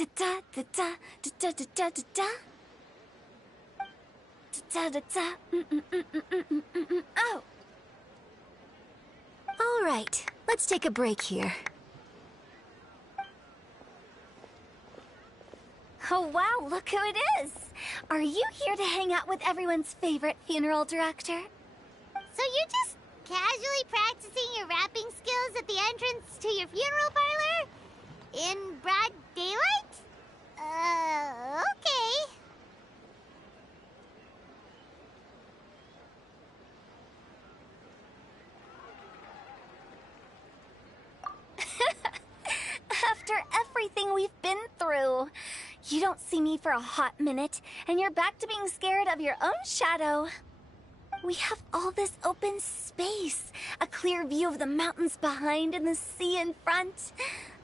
Da da da da da da da da da. Da da da. Oh. All right, let's take a break here. Oh wow, look who it is! Are you here to hang out with everyone's favorite funeral director? So you're just casually practicing your rapping skills at the entrance to your funeral parlor? In broad daylight? Okay. After everything we've been through, you don't see me for a hot minute, and you're back to being scared of your own shadow. We have all this open space, a clear view of the mountains behind and the sea in front.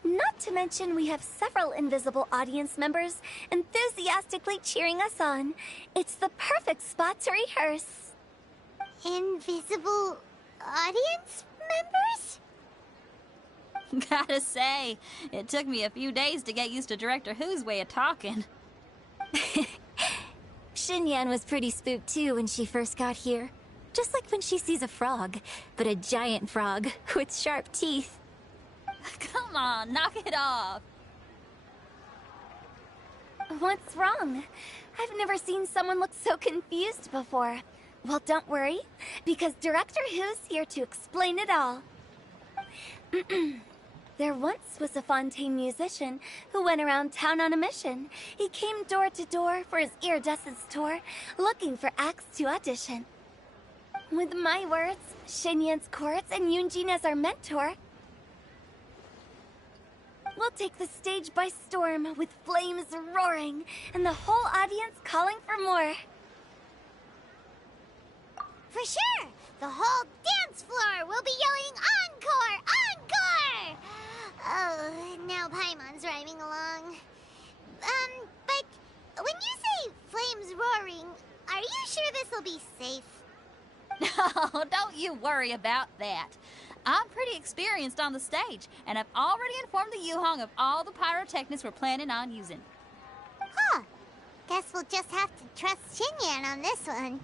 Not to mention we have several invisible audience members enthusiastically cheering us on. It's the perfect spot to rehearse. Invisible audience members? Gotta say, it took me a few days to get used to Director Who's way of talking. Xinyan was pretty spooked too when she first got here. Just like when she sees a frog, but a giant frog with sharp teeth. Come on, knock it off. What's wrong? I've never seen someone look so confused before. Well, don't worry, because Director Who's here to explain it all. There once was a Fontaine musician who went around town on a mission. He came door to door for his iridescence tour, looking for acts to audition. With my words, Xinyan's chords, and Yunjin as our mentor, we'll take the stage by storm with flames roaring and the whole audience calling for more. For sure! The whole dance floor will be yelling encore! Encore! Oh, now Paimon's rhyming along. But when you say flames roaring, are you sure this'll be safe? No, don't you worry about that. I'm pretty experienced on the stage, and I've already informed the Yuhong of all the pyrotechnics we're planning on using. Huh. Guess we'll just have to trust Xinyan on this one.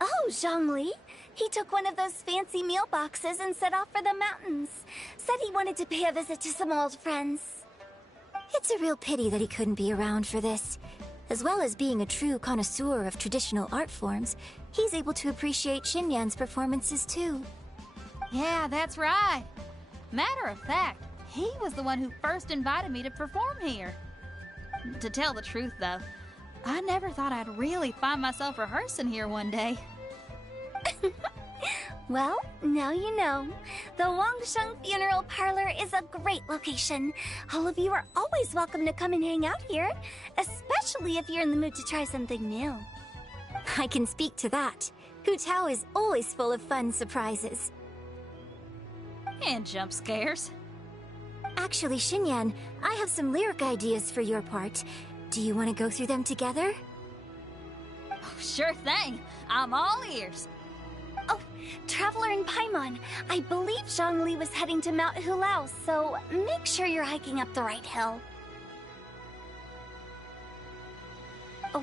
Oh, Zhongli. He took one of those fancy meal boxes and set off for the mountains. Said he wanted to pay a visit to some old friends. It's a real pity that he couldn't be around for this. As well as being a true connoisseur of traditional art forms, he's able to appreciate Xinyan's performances too. Yeah, that's right. Matter of fact, he was the one who first invited me to perform here. To tell the truth, though, I never thought I'd really find myself rehearsing here one day. Well, now you know. The Wangsheng Funeral Parlor is a great location. All of you are always welcome to come and hang out here, especially if you're in the mood to try something new. I can speak to that. Hu Tao is always full of fun surprises. And jump scares. Actually, Xinyan, I have some lyric ideas for your part. Do you want to go through them together? Oh, sure thing. I'm all ears. Oh, Traveler and Paimon, I believe Zhongli was heading to Mount Hulao, so make sure you're hiking up the right hill.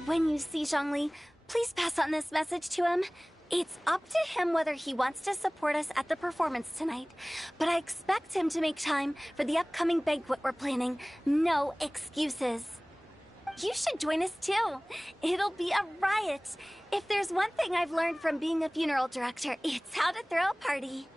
When you see Zhongli, please pass on this message to him. It's up to him whether he wants to support us at the performance tonight, but I expect him to make time for the upcoming banquet we're planning. No excuses. You should join us too. It'll be a riot. If there's one thing I've learned from being a funeral director, it's how to throw a party.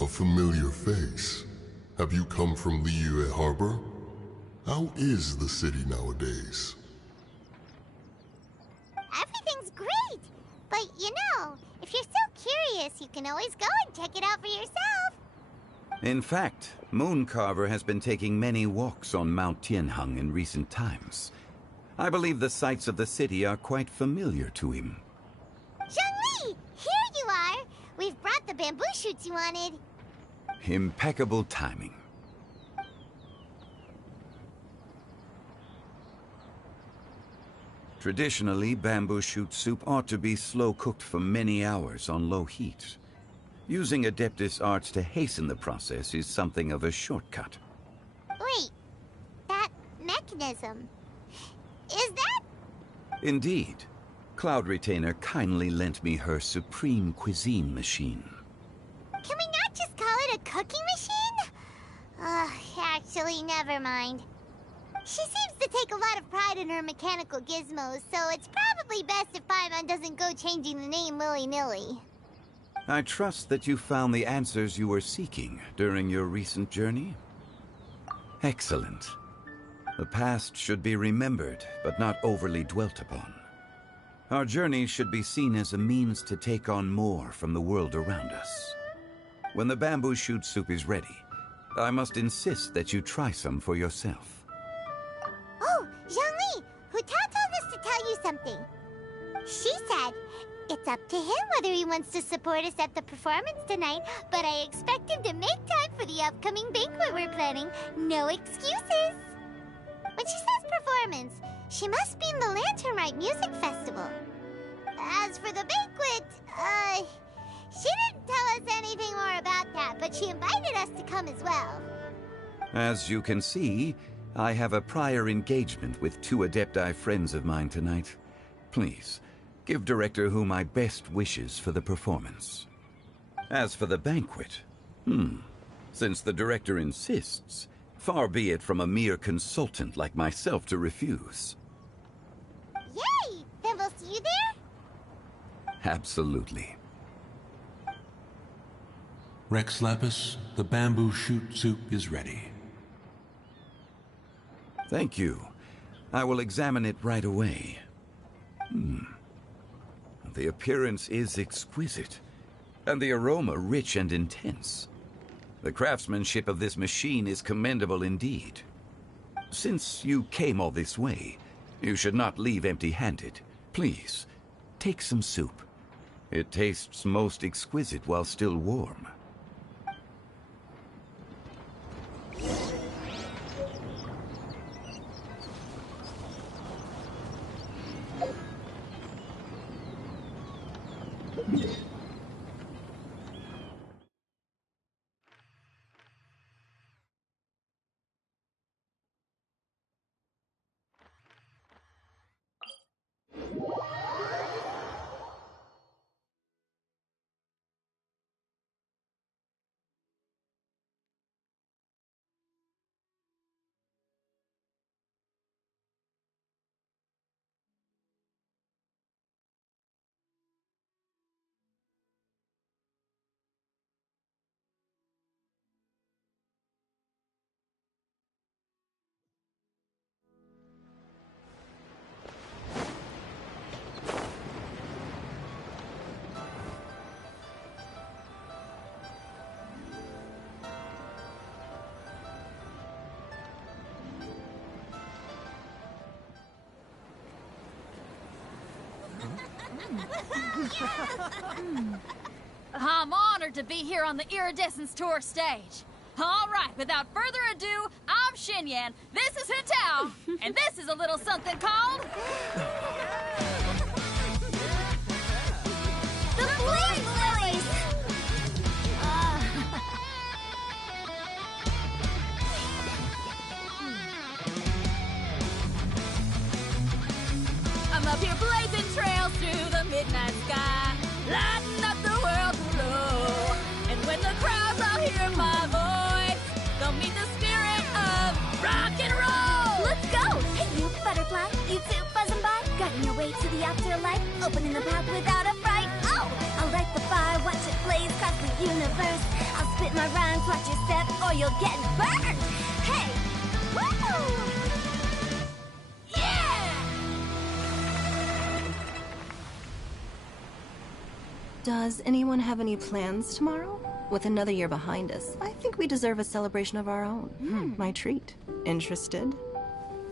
a familiar face. Have you come from Liyue Harbor? How is the city nowadays? Everything's great! But you know, if you're still curious, you can always go and check it out for yourself. In fact, Mooncarver has been taking many walks on Mount Tianheng in recent times. I believe the sights of the city are quite familiar to him. Zhongli! Here you are! We've brought the bamboo shoots you wanted. Impeccable timing. Traditionally, bamboo shoot soup ought to be slow-cooked for many hours on low heat. Using Adeptus arts to hasten the process is something of a shortcut. Wait, that mechanism... is that... Indeed. Cloud Retainer kindly lent me her supreme cuisine machine. Can we not just call it a cooking machine? Actually, never mind. She seems to take a lot of pride in her mechanical gizmos, so it's probably best if Paimon doesn't go changing the name willy-nilly. I trust that you found the answers you were seeking during your recent journey? Excellent. The past should be remembered, but not overly dwelt upon. Our journey should be seen as a means to take on more from the world around us. When the bamboo shoot soup is ready, I must insist that you try some for yourself. Oh, Zhongli! Hutao told us to tell you something. She said, it's up to him whether he wants to support us at the performance tonight, but I expect him to make time for the upcoming banquet we're planning. No excuses! When she says performance, she must mean the Lantern Rite Music Festival. As for the banquet, she didn't tell us anything more about that, but she invited us to come as well. As you can see, I have a prior engagement with 2 Adepti friends of mine tonight. Please, give Director Hu my best wishes for the performance. As for the banquet, since the Director insists, far be it from a mere consultant like myself to refuse. Yay! Then we'll see you there? Absolutely. Rex Lapis, the bamboo shoot soup is ready. Thank you. I will examine it right away. The appearance is exquisite, and the aroma rich and intense. The craftsmanship of this machine is commendable indeed. Since you came all this way, you should not leave empty-handed. Please, take some soup. It tastes most exquisite while still warm. I'm honored to be here on the Iridescence Tour stage. All right, without further ado, I'm Xinyan, this is Hutao, and this is a little something called... The Flame Lilies! I'm up here blazing trails through the midnight sky, lighting up the world below. And when the crowds all hear my voice, they'll meet the spirit of rock and roll. Let's go! Hey, you butterfly, you too buzzing by, guiding your way to the afterlife, opening the path without a fright. Oh! I'll light the fire, watch it blaze across the universe. I'll spin spit my rhymes, watch your step, or you'll get burned! Hey! Woo! Yeah! Does anyone have any plans tomorrow? With another year behind us, I think we deserve a celebration of our own. My treat. Interested?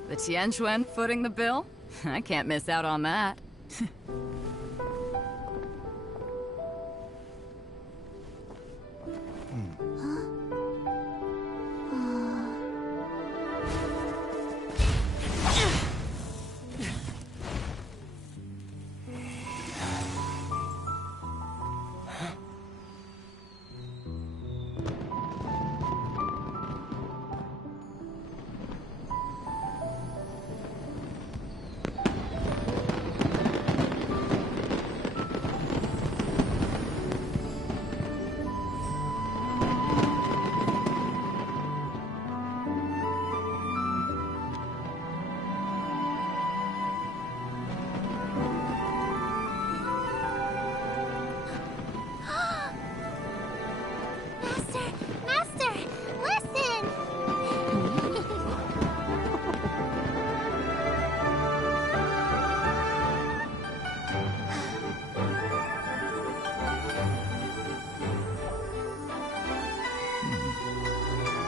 The Tianquan footing the bill? I can't miss out on that. Master, listen!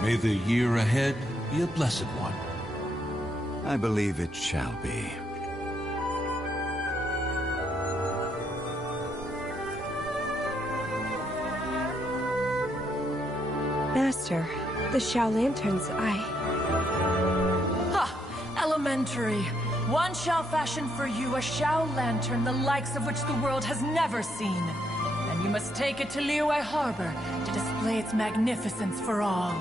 May the year ahead be a blessed one. I believe it shall be. Master, the Xiao Lanterns, Ha! Elementary. One shall fashion for you a Xiao Lantern the likes of which the world has never seen. And you must take it to Liyue Harbor to display its magnificence for all.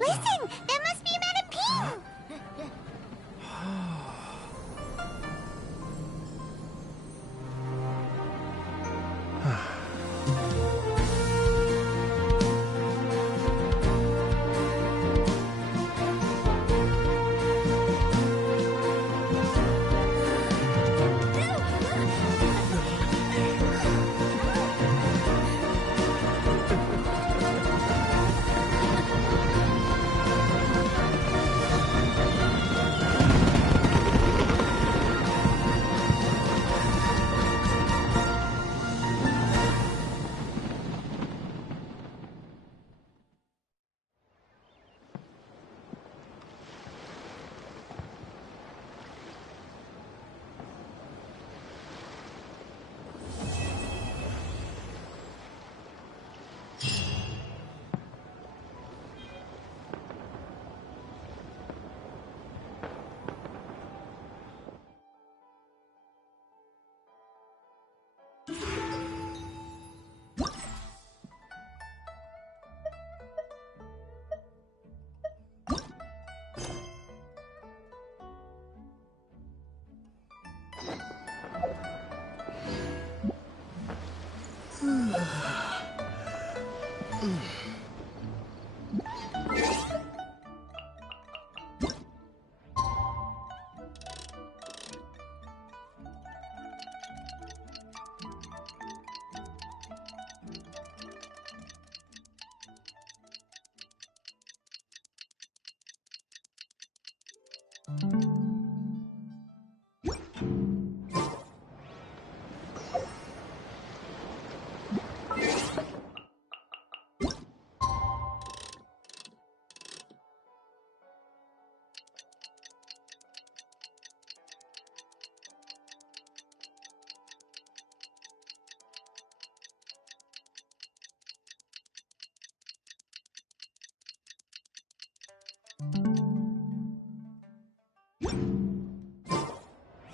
Listen! That must be Madame Ping!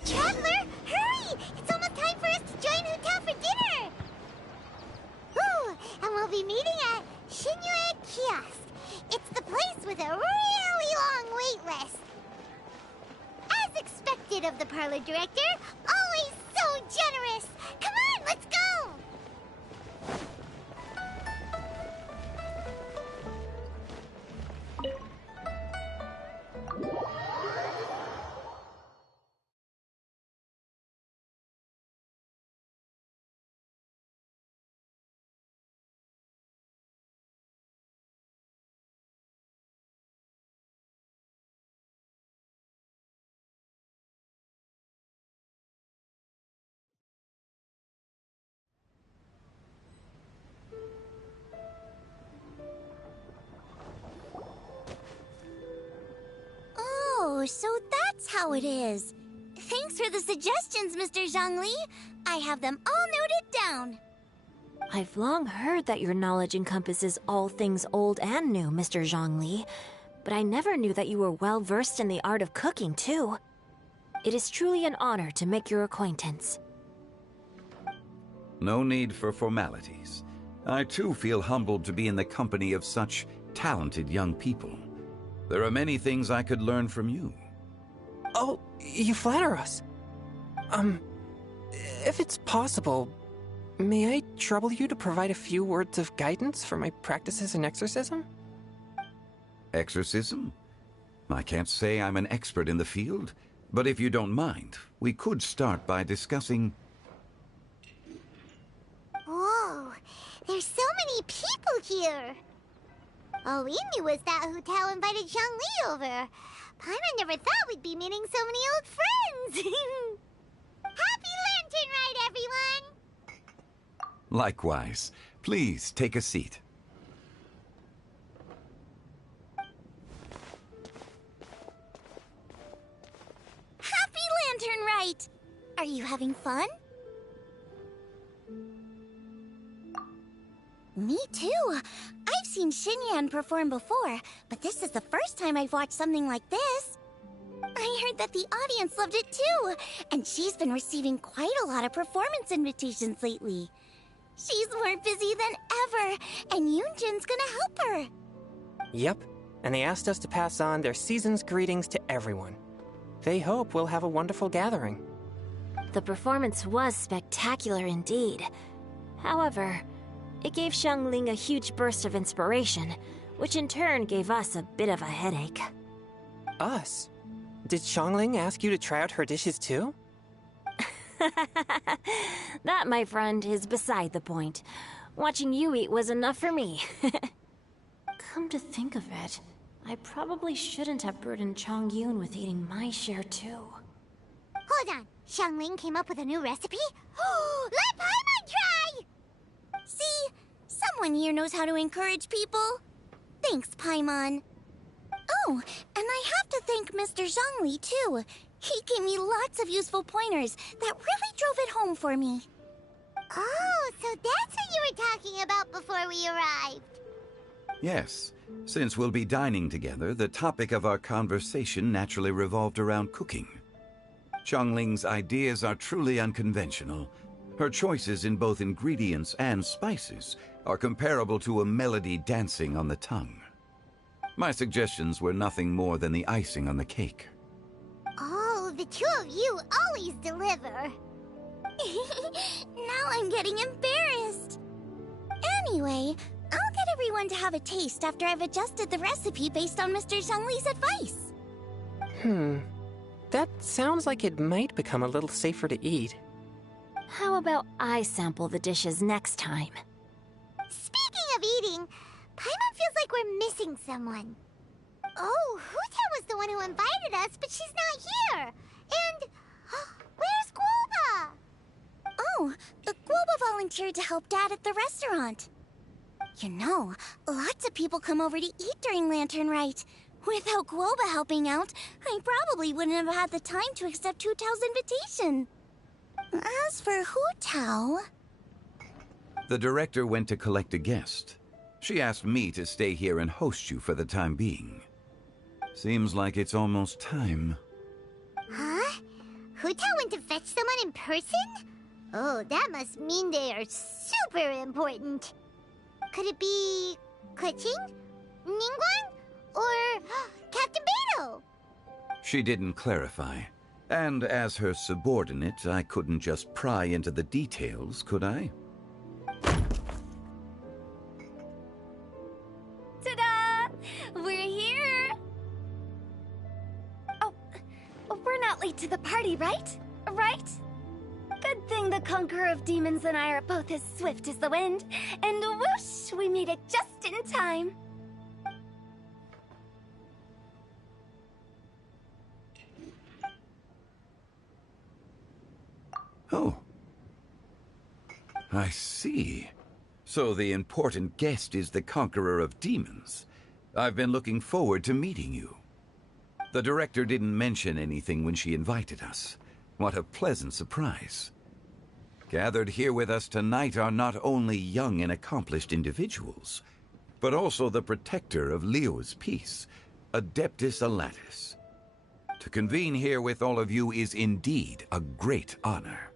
Traveler, hurry! It's almost time for us to join Hotel for dinner! Ooh, and we'll be meeting at Xinyue Kiosk. It's the place with a really long wait list. As expected of the parlor director, always so generous! Come on, let's go! how it is. Thanks for the suggestions, Mr. Zhongli. I have them all noted down. I've long heard that your knowledge encompasses all things old and new, Mr. Zhongli. But I never knew that you were well versed in the art of cooking, too. It is truly an honor to make your acquaintance. No need for formalities. I too feel humbled to be in the company of such talented young people. There are many things I could learn from you. Oh, you flatter us. If it's possible, may I trouble you to provide a few words of guidance for my practices in exorcism? Exorcism? I can't say I'm an expert in the field, but if you don't mind, we could start by discussing... Whoa, there's so many people here. All we knew was that Hu Tao invited Zhongli over. Paimon never thought we'd be meeting so many old friends. Happy Lantern Ride, everyone! Likewise. Please take a seat. Happy Lantern Ride! Are you having fun? Me too. I've seen Xinyan perform before, but this is the first time I've watched something like this. I heard that the audience loved it too, and she's been receiving quite a lot of performance invitations lately. She's more busy than ever, and Yoonjin's gonna help her. Yep, and they asked us to pass on their season's greetings to everyone. They hope we'll have a wonderful gathering. The performance was spectacular indeed. However, it gave Xiangling a huge burst of inspiration, which in turn gave us a bit of a headache. Us? Did Xiangling ask you to try out her dishes too? That, my friend, is beside the point. Watching you eat was enough for me. Come to think of it, I probably shouldn't have burdened Chongyun with eating my share too. Hold on, Xiangling came up with a new recipe? Let Paimon try! See, someone here knows how to encourage people. Thanks, Paimon. Oh, and I have to thank Mr. Zhongli too. He gave me lots of useful pointers that really drove it home for me. Oh, so that's what you were talking about before we arrived. Yes. Since we'll be dining together, the topic of our conversation naturally revolved around cooking. Xiangling's ideas are truly unconventional. Her choices in both ingredients and spices are comparable to a melody dancing on the tongue. My suggestions were nothing more than the icing on the cake. Oh, the two of you always deliver. Now I'm getting embarrassed. Anyway, I'll get everyone to have a taste after I've adjusted the recipe based on Mr. Zhongli's advice. That sounds like it might become a little safer to eat. How about I sample the dishes next time? Speaking of eating, Paimon feels like we're missing someone. Oh, Hu-Tao was the one who invited us, but she's not here. And where's Guoba? Oh, Guoba volunteered to help Dad at the restaurant. You know, lots of people come over to eat during Lantern Rite. Without Guoba helping out, I probably wouldn't have had the time to accept Hu Tao's invitation. As for Hu Tao... The director went to collect a guest. She asked me to stay here and host you for the time being. Seems like it's almost time. Huh? Hu Tao went to fetch someone in person? Oh, that must mean they are super important. Could it be... Keqing? Ningguang? Or Captain Beidou? She didn't clarify. And as her subordinate, I couldn't just pry into the details, could I? Ta-da! We're here! Oh, we're not late to the party, right? Right? Good thing the Conqueror of Demons and I are both as swift as the wind. And whoosh, we made it just in time. Oh. I see. So the important guest is the Conqueror of Demons. I've been looking forward to meeting you. The director didn't mention anything when she invited us. What a pleasant surprise. Gathered here with us tonight are not only young and accomplished individuals, but also the protector of Leo's peace, Adeptus Alatus. To convene here with all of you is indeed a great honor.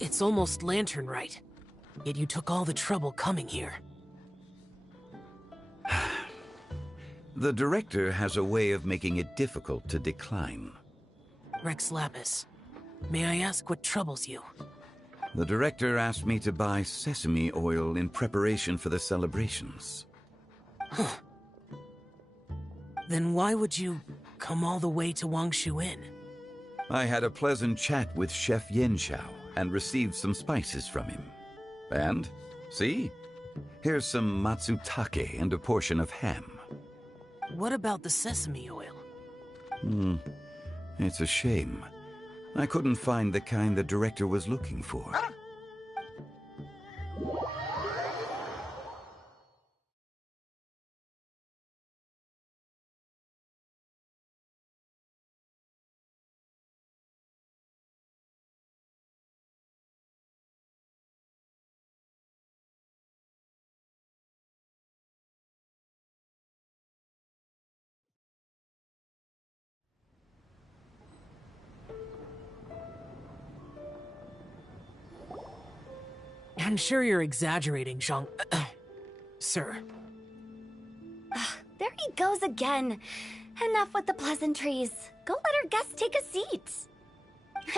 It's almost lantern right. Yet you took all the trouble coming here. The director has a way of making it difficult to decline. Rex Lapis, may I ask what troubles you? The director asked me to buy sesame oil in preparation for the celebrations. Huh. Then why would you come all the way to Wangshu Inn? I had a pleasant chat with Chef Yenshao and received some spices from him. And, see? Here's some matsutake and a portion of ham. What about the sesame oil? It's a shame. I couldn't find the kind the director was looking for. I'm sure you're exaggerating, Zhang... Sir. There he goes again. Enough with the pleasantries. Go let our guests take a seat.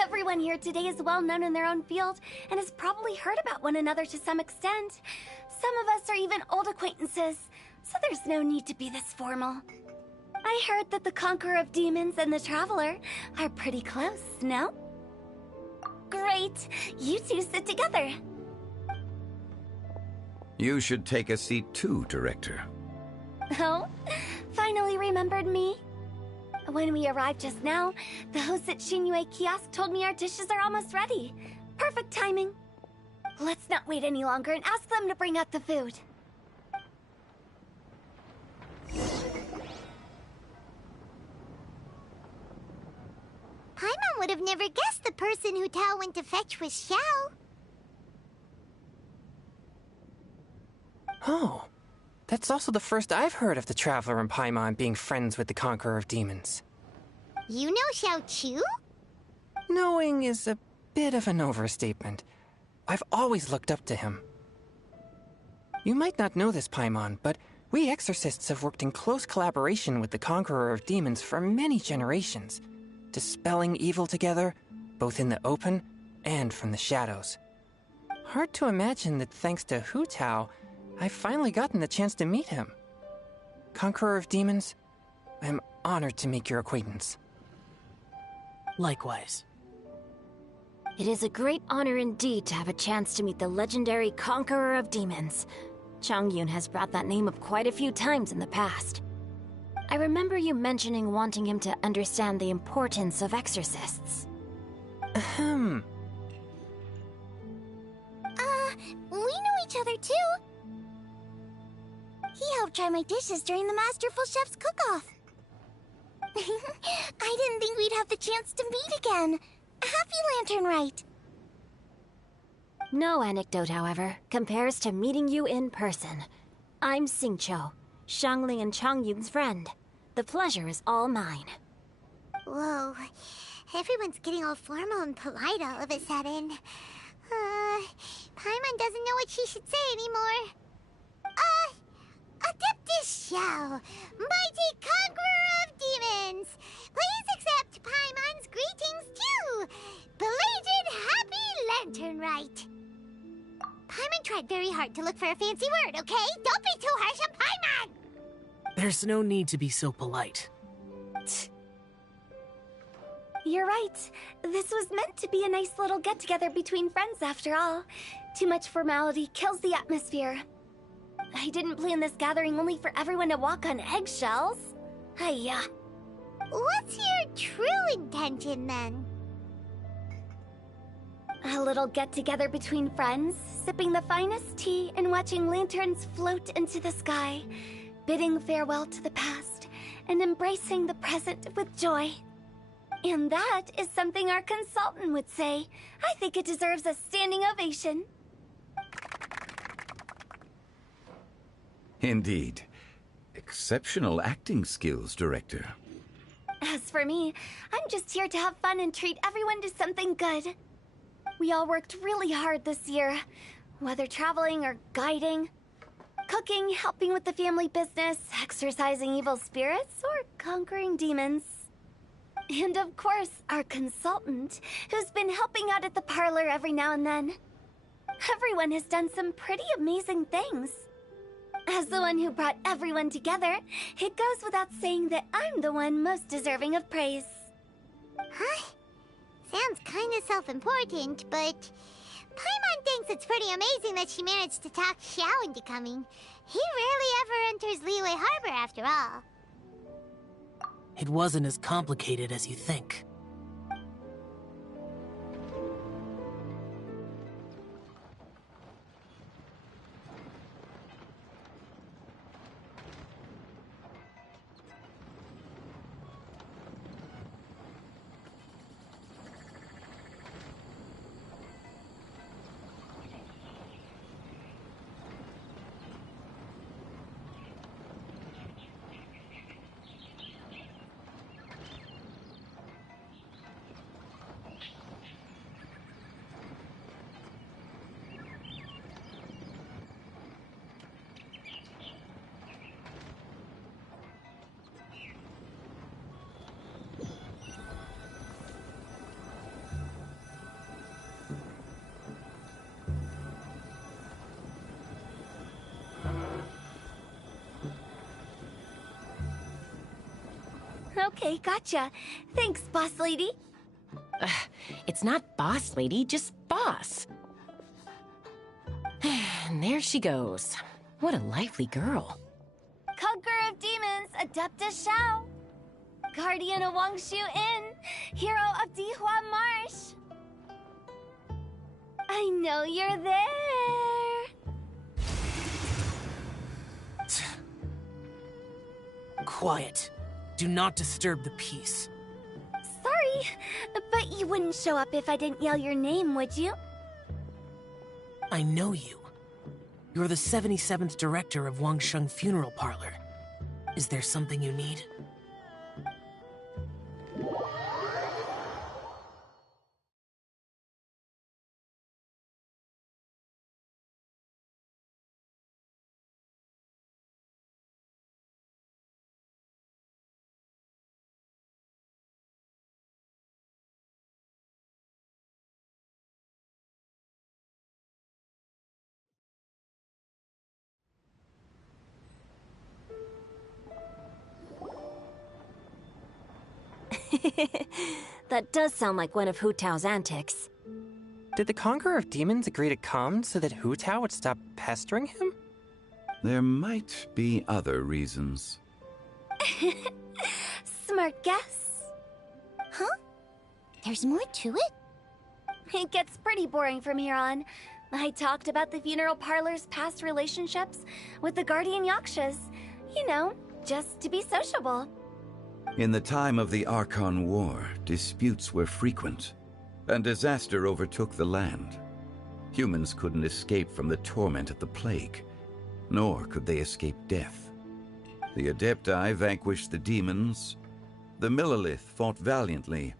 Everyone here today is well known in their own field and has probably heard about one another to some extent. Some of us are even old acquaintances, so there's no need to be this formal. I heard that the Conqueror of Demons and the Traveler are pretty close, no? Great! You two sit together. You should take a seat too, Director. Oh? Finally remembered me? When we arrived just now, the host at Shinue Kiosk told me our dishes are almost ready. Perfect timing. Let's not wait any longer and ask them to bring out the food. Paimon would have never guessed the person who Tao went to fetch was Xiao. Oh, that's also the first I've heard of the Traveler and Paimon being friends with the Conqueror of Demons. You know Xiao Chu? Knowing is a bit of an overstatement. I've always looked up to him. You might not know this, Paimon, but we exorcists have worked in close collaboration with the Conqueror of Demons for many generations, dispelling evil together, both in the open and from the shadows. Hard to imagine that thanks to Hu Tao, I've finally gotten the chance to meet him. Conqueror of Demons, I'm honored to make your acquaintance. Likewise. It is a great honor indeed to have a chance to meet the legendary Conqueror of Demons. Changyun has brought that name up quite a few times in the past. I remember you mentioning wanting him to understand the importance of exorcists. We know each other too. He helped try my dishes during the Masterful Chef's cook-off. I didn't think we'd have the chance to meet again. Happy Lantern Rite! No anecdote, however, compares to meeting you in person. I'm Xingqiu, Shangli and Changyun's friend. The pleasure is all mine. Whoa. Everyone's getting all formal and polite all of a sudden. Paimon doesn't know what she should say anymore. Adeptus Shao, mighty conqueror of demons, please accept Paimon's greetings too. Belated Happy Lantern Rite. Paimon tried very hard to look for a fancy word, okay? Don't be too harsh on Paimon! There's no need to be so polite. You're right. This was meant to be a nice little get-together between friends after all. Too much formality kills the atmosphere. I didn't plan this gathering only for everyone to walk on eggshells. Hiya. What's your true intention, then? A little get-together between friends, sipping the finest tea and watching lanterns float into the sky, bidding farewell to the past, and embracing the present with joy. And that is something our consultant would say. I think it deserves a standing ovation. Indeed. Exceptional acting skills, Director. As for me, I'm just here to have fun and treat everyone to something good. We all worked really hard this year, whether traveling or guiding, cooking, helping with the family business, exorcising evil spirits, or conquering demons. And of course, our consultant, who's been helping out at the parlor every now and then. Everyone has done some pretty amazing things. As the one who brought everyone together, it goes without saying that I'm the one most deserving of praise. Huh? Sounds kinda self-important, but Paimon thinks it's pretty amazing that she managed to talk Xiao into coming. He rarely ever enters Liyue Harbor after all. It wasn't as complicated as you think. Okay, gotcha. Thanks, boss lady. It's not boss lady, just boss. And there she goes. What a lively girl. Conqueror of demons, Adeptus Shao. Guardian of Wangshu Inn, hero of Dihua Marsh. I know you're there. Quiet. Do not disturb the peace. Sorry, but you wouldn't show up if I didn't yell your name, would you? I know you. You're the 77th director of Wangsheng Funeral Parlor. Is there something you need? That does sound like one of Hu Tao's antics. Did the Conqueror of Demons agree to come so that Hu Tao would stop pestering him? There might be other reasons. Smart guess. Huh? There's more to it? It gets pretty boring from here on. I talked about the funeral parlor's past relationships with the Guardian Yakshas. You know, just to be sociable. In the time of the Archon War, disputes were frequent, and disaster overtook the land. Humans couldn't escape from the torment of the plague, nor could they escape death. The Adepti vanquished the demons, the Millelith fought valiantly,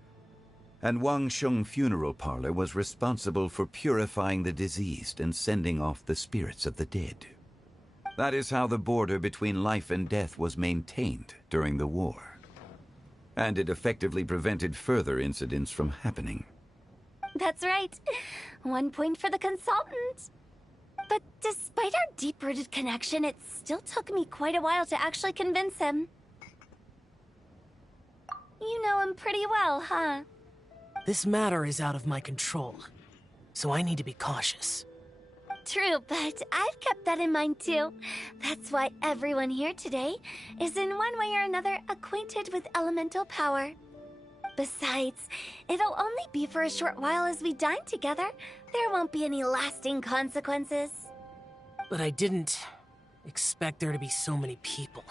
and Wangsheng Funeral Parlor was responsible for purifying the diseased and sending off the spirits of the dead. That is how the border between life and death was maintained during the war. And it effectively prevented further incidents from happening. That's right. 1 point for the consultant. But despite our deep-rooted connection, it still took me quite a while to actually convince him. You know him pretty well, huh? This matter is out of my control, so I need to be cautious. True, but I've kept that in mind too. That's why everyone here today is in one way or another acquainted with elemental power. Besides, it'll only be for a short while as we dine together. There won't be any lasting consequences. But I didn't expect there to be so many people.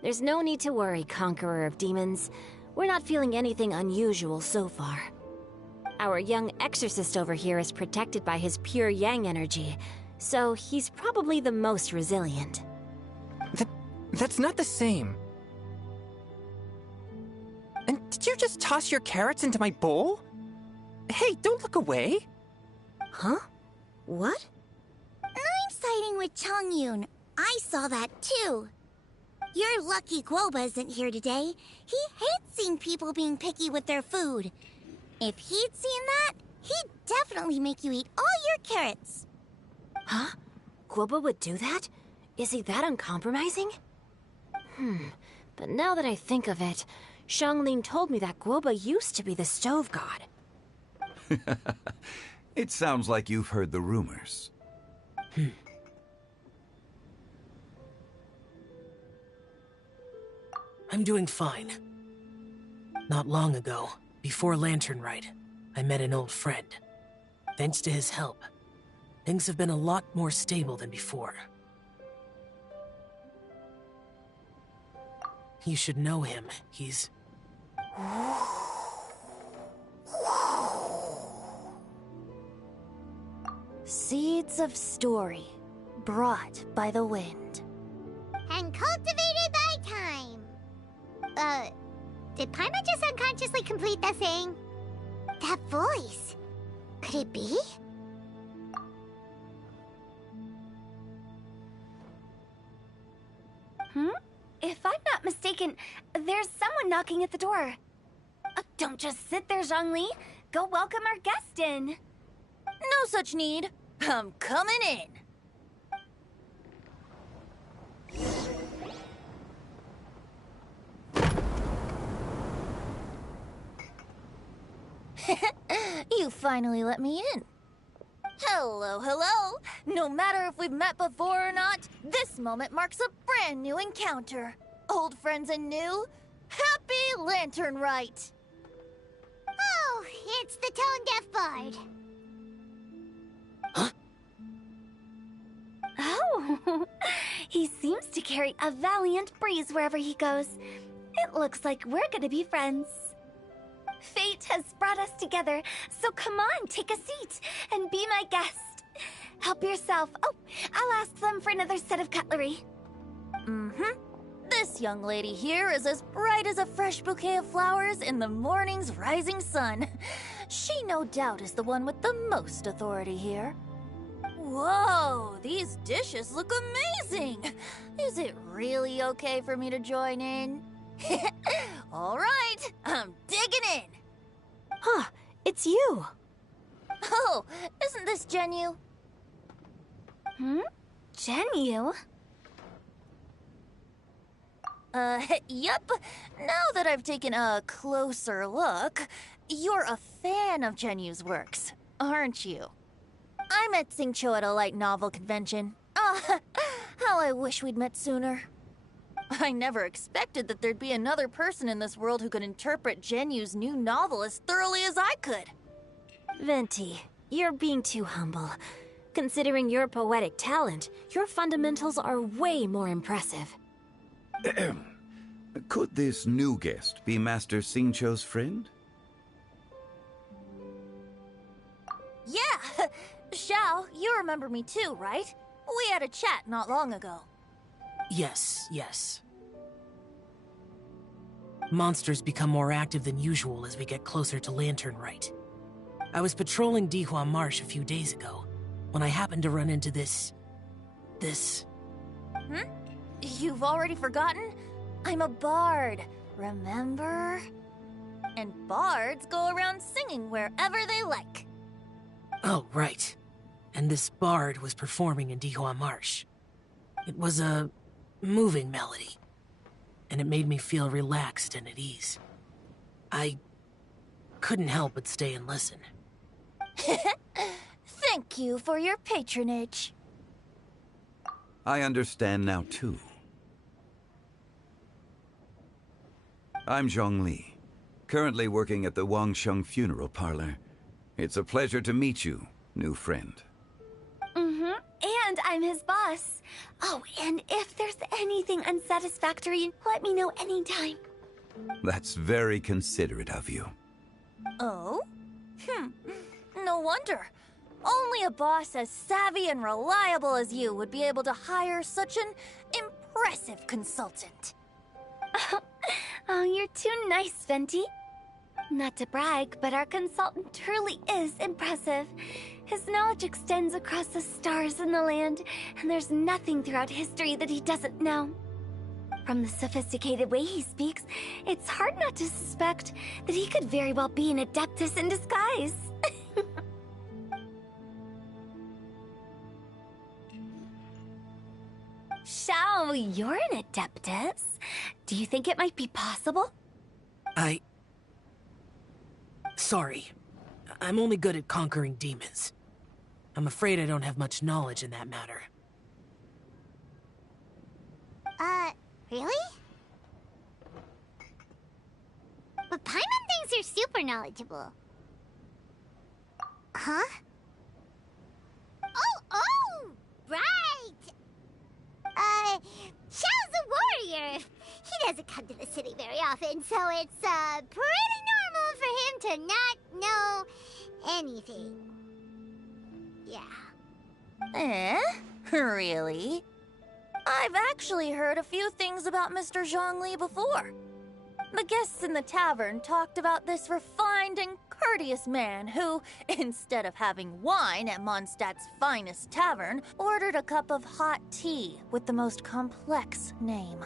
There's no need to worry, Conqueror of Demons. We're not feeling anything unusual so far. Our young exorcist over here is protected by his pure yang energy, so he's probably the most resilient. That's not the same. And did you just toss your carrots into my bowl? Hey, don't look away. Huh? What? I'm siding with Chongyun. I saw that too. You're lucky Guoba isn't here today. He hates seeing people being picky with their food. If he'd seen that, he'd definitely make you eat all your carrots. Huh? Guoba would do that? Is he that uncompromising? But now that I think of it, Xianglin told me that Guoba used to be the stove god. It sounds like you've heard the rumors. I'm doing fine. Not long ago, before Lantern Rite, I met an old friend. Thanks to his help, things have been a lot more stable than before. You should know him. He's... Seeds of story, brought by the wind. And cultivated by time. Did Paimon just unconsciously complete that saying? That voice. Could it be? If I'm not mistaken, there's someone knocking at the door. Don't just sit there, Zhongli. Go welcome our guest in. No such need. I'm coming in. You finally let me in. Hello, hello. No matter if we've met before or not, this moment marks a brand new encounter. Old friends and new. Happy Lantern Rite. Oh, it's the tone-deaf bard. Oh, he seems to carry a valiant breeze wherever he goes. It looks like we're gonna be friends. Fate has brought us together, so come on, take a seat and be my guest. Help yourself. Oh, I'll ask them for another set of cutlery. This young lady here is as bright as a fresh bouquet of flowers in the morning's rising sun. She no doubt is the one with the most authority here. Whoa, these dishes look amazing! Is it really okay for me to join in? All right, I'm digging in. Huh, it's you. Oh, isn't this Genyu? Genyu? Yep. Now that I've taken a closer look, you're a fan of Genyu's works, aren't you? I met Xingqiu at a light novel convention. Ah, how I wish we'd met sooner. I never expected that there'd be another person in this world who could interpret Genyu's new novel as thoroughly as I could. Venti, you're being too humble. Considering your poetic talent, your fundamentals are way more impressive. Could this new guest be Master Xingqiu's friend? Yeah! Xiao, you remember me too, right? We had a chat not long ago. Yes. Monsters become more active than usual as we get closer to Lantern Rite. I was patrolling Dihua Marsh a few days ago, when I happened to run into this... You've already forgotten? I'm a bard, remember? And bards go around singing wherever they like. Oh, right. And this bard was performing in Dihua Marsh. It was a moving melody, and it made me feel relaxed and at ease. I couldn't help but stay and listen. Thank you for your patronage. I understand now, too. I'm Zhongli, currently working at the Wangsheng Funeral Parlor. It's a pleasure to meet you, new friend. And I'm his boss. Oh, and if there's anything unsatisfactory, let me know anytime. That's very considerate of you. Oh? No wonder. Only a boss as savvy and reliable as you would be able to hire such an impressive consultant. Oh, you're too nice, Venti. Not to brag, but our consultant truly is impressive. His knowledge extends across the stars and the land, and there's nothing throughout history that he doesn't know. From the sophisticated way he speaks, it's hard not to suspect that he could very well be an adeptus in disguise. Shao, you're an adeptus. Do you think it might be possible? Sorry. I'm only good at conquering demons. I'm afraid I don't have much knowledge in that matter. Really? But Paimon thinks you're super knowledgeable. Huh? Oh, right! Xiao's a warrior. He doesn't come to the city very often, so it's, pretty normal for him to not know anything. Yeah. Really? I've actually heard a few things about Mr. Zhongli before. The guests in the tavern talked about this refined and courteous man who, instead of having wine at Mondstadt's finest tavern, ordered a cup of hot tea with the most complex name.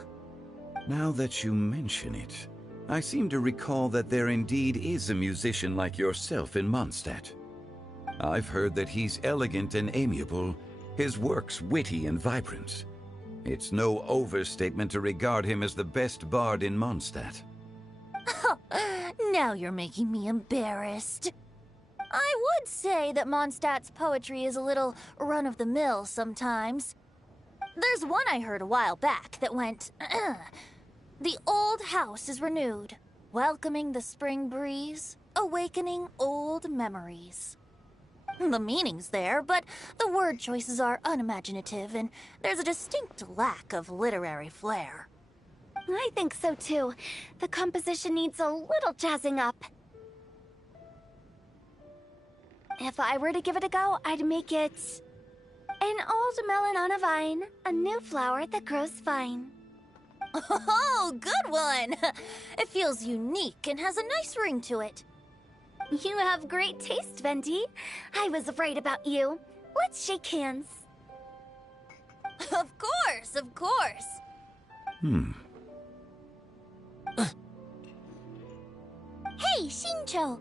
Now that you mention it, I seem to recall that there indeed is a musician like yourself in Mondstadt. I've heard that he's elegant and amiable, his works witty and vibrant. It's no overstatement to regard him as the best bard in Mondstadt. Now you're making me embarrassed. I would say that Mondstadt's poetry is a little run-of-the-mill sometimes. There's one I heard a while back that went, The old house is renewed, welcoming the spring breeze, awakening old memories. The meaning's there, but the word choices are unimaginative, and there's a distinct lack of literary flair. I think so too. The composition needs a little jazzing up. If I were to give it a go, I'd make it... An old melon on a vine, a new flower that grows fine. Oh, good one! It feels unique and has a nice ring to it. You have great taste, Venti. I was right about you. Let's shake hands. Of course, of course. Hey, Xingqiu!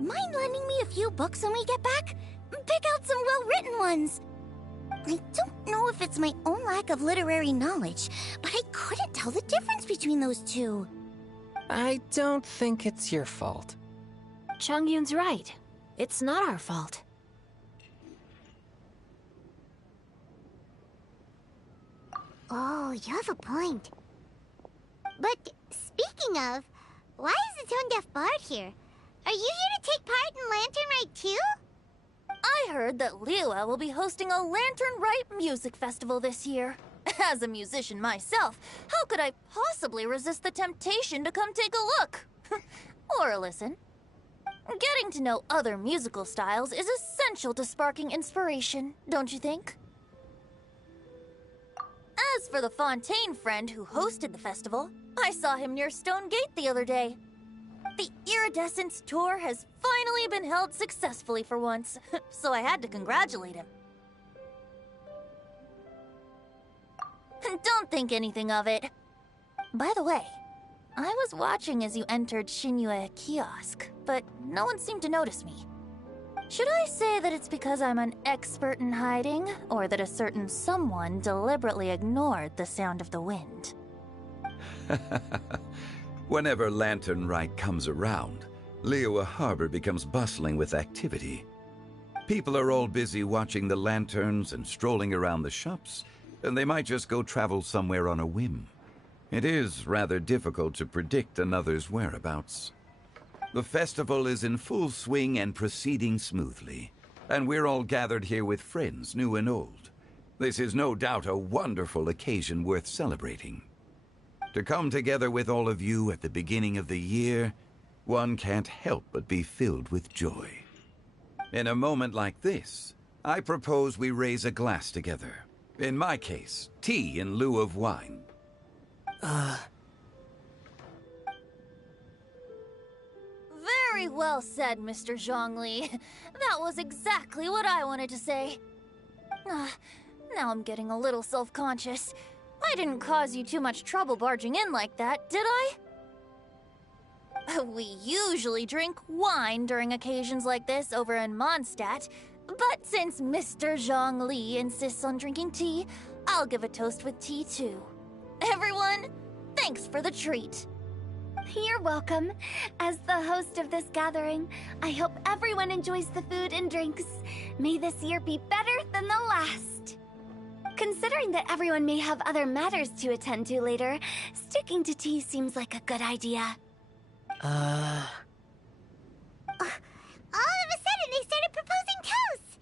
Mind lending me a few books when we get back? Pick out some well-written ones. I don't know if it's my own lack of literary knowledge, but I couldn't tell the difference between those two. I don't think it's your fault. Chongyun's right. It's not our fault. Oh, you have a point. But speaking of, why is the tone-deaf bard here? Are you here to take part in Lantern Rite too? I heard that Liyue will be hosting a Lantern Rite music festival this year. As a musician myself, how could I possibly resist the temptation to come take a look? Or listen. Getting to know other musical styles is essential to sparking inspiration, don't you think? As for the Fontaine friend who hosted the festival, I saw him near Stone Gate the other day. The Iridescence tour has finally been held successfully for once, so I had to congratulate him. Don't think anything of it. By the way, I was watching as you entered Shinyue Kiosk, but no one seemed to notice me. Should I say that it's because I'm an expert in hiding, or that a certain someone deliberately ignored the sound of the wind? Whenever Lantern Rite comes around, Liyue Harbor becomes bustling with activity. People are all busy watching the lanterns and strolling around the shops, and they might just go travel somewhere on a whim. It is rather difficult to predict another's whereabouts. The festival is in full swing and proceeding smoothly, and we're all gathered here with friends, new and old. This is no doubt a wonderful occasion worth celebrating. To come together with all of you at the beginning of the year, one can't help but be filled with joy. In a moment like this, I propose we raise a glass together. In my case, tea in lieu of wine. Very well said, Mr. Zhongli. That was exactly what I wanted to say. Now I'm getting a little self-conscious. I didn't cause you too much trouble barging in like that, did I? We usually drink wine during occasions like this over in Mondstadt, but since Mr. Zhongli insists on drinking tea, I'll give a toast with tea too. Everyone, thanks for the treat. You're welcome. As the host of this gathering, I hope everyone enjoys the food and drinks. May this year be better than the last. Considering that everyone may have other matters to attend to later, sticking to tea seems like a good idea. All of a sudden, they started proposing toasts.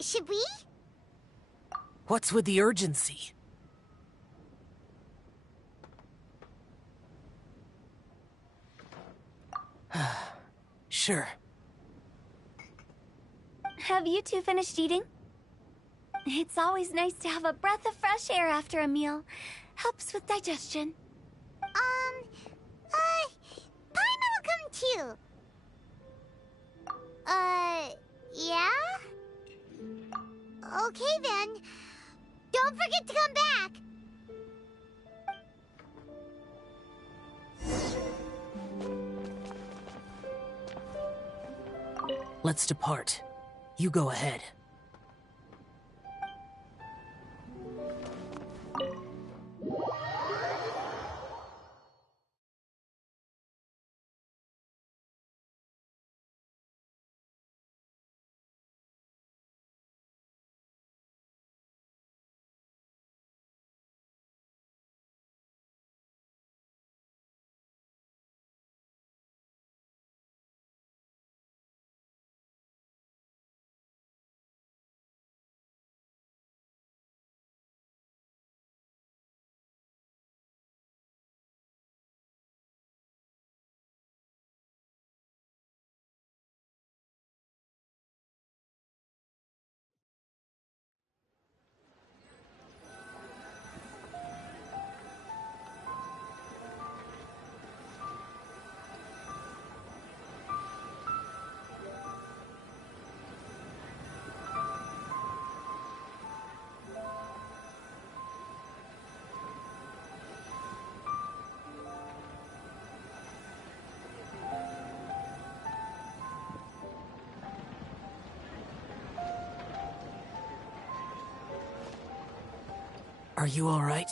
Should we? What's with the urgency? Sure. Have you two finished eating? It's always nice to have a breath of fresh air after a meal. Helps with digestion. Paimon will come too. Yeah? Okay then. Don't forget to come back. Let's depart. You go ahead. Are you all right?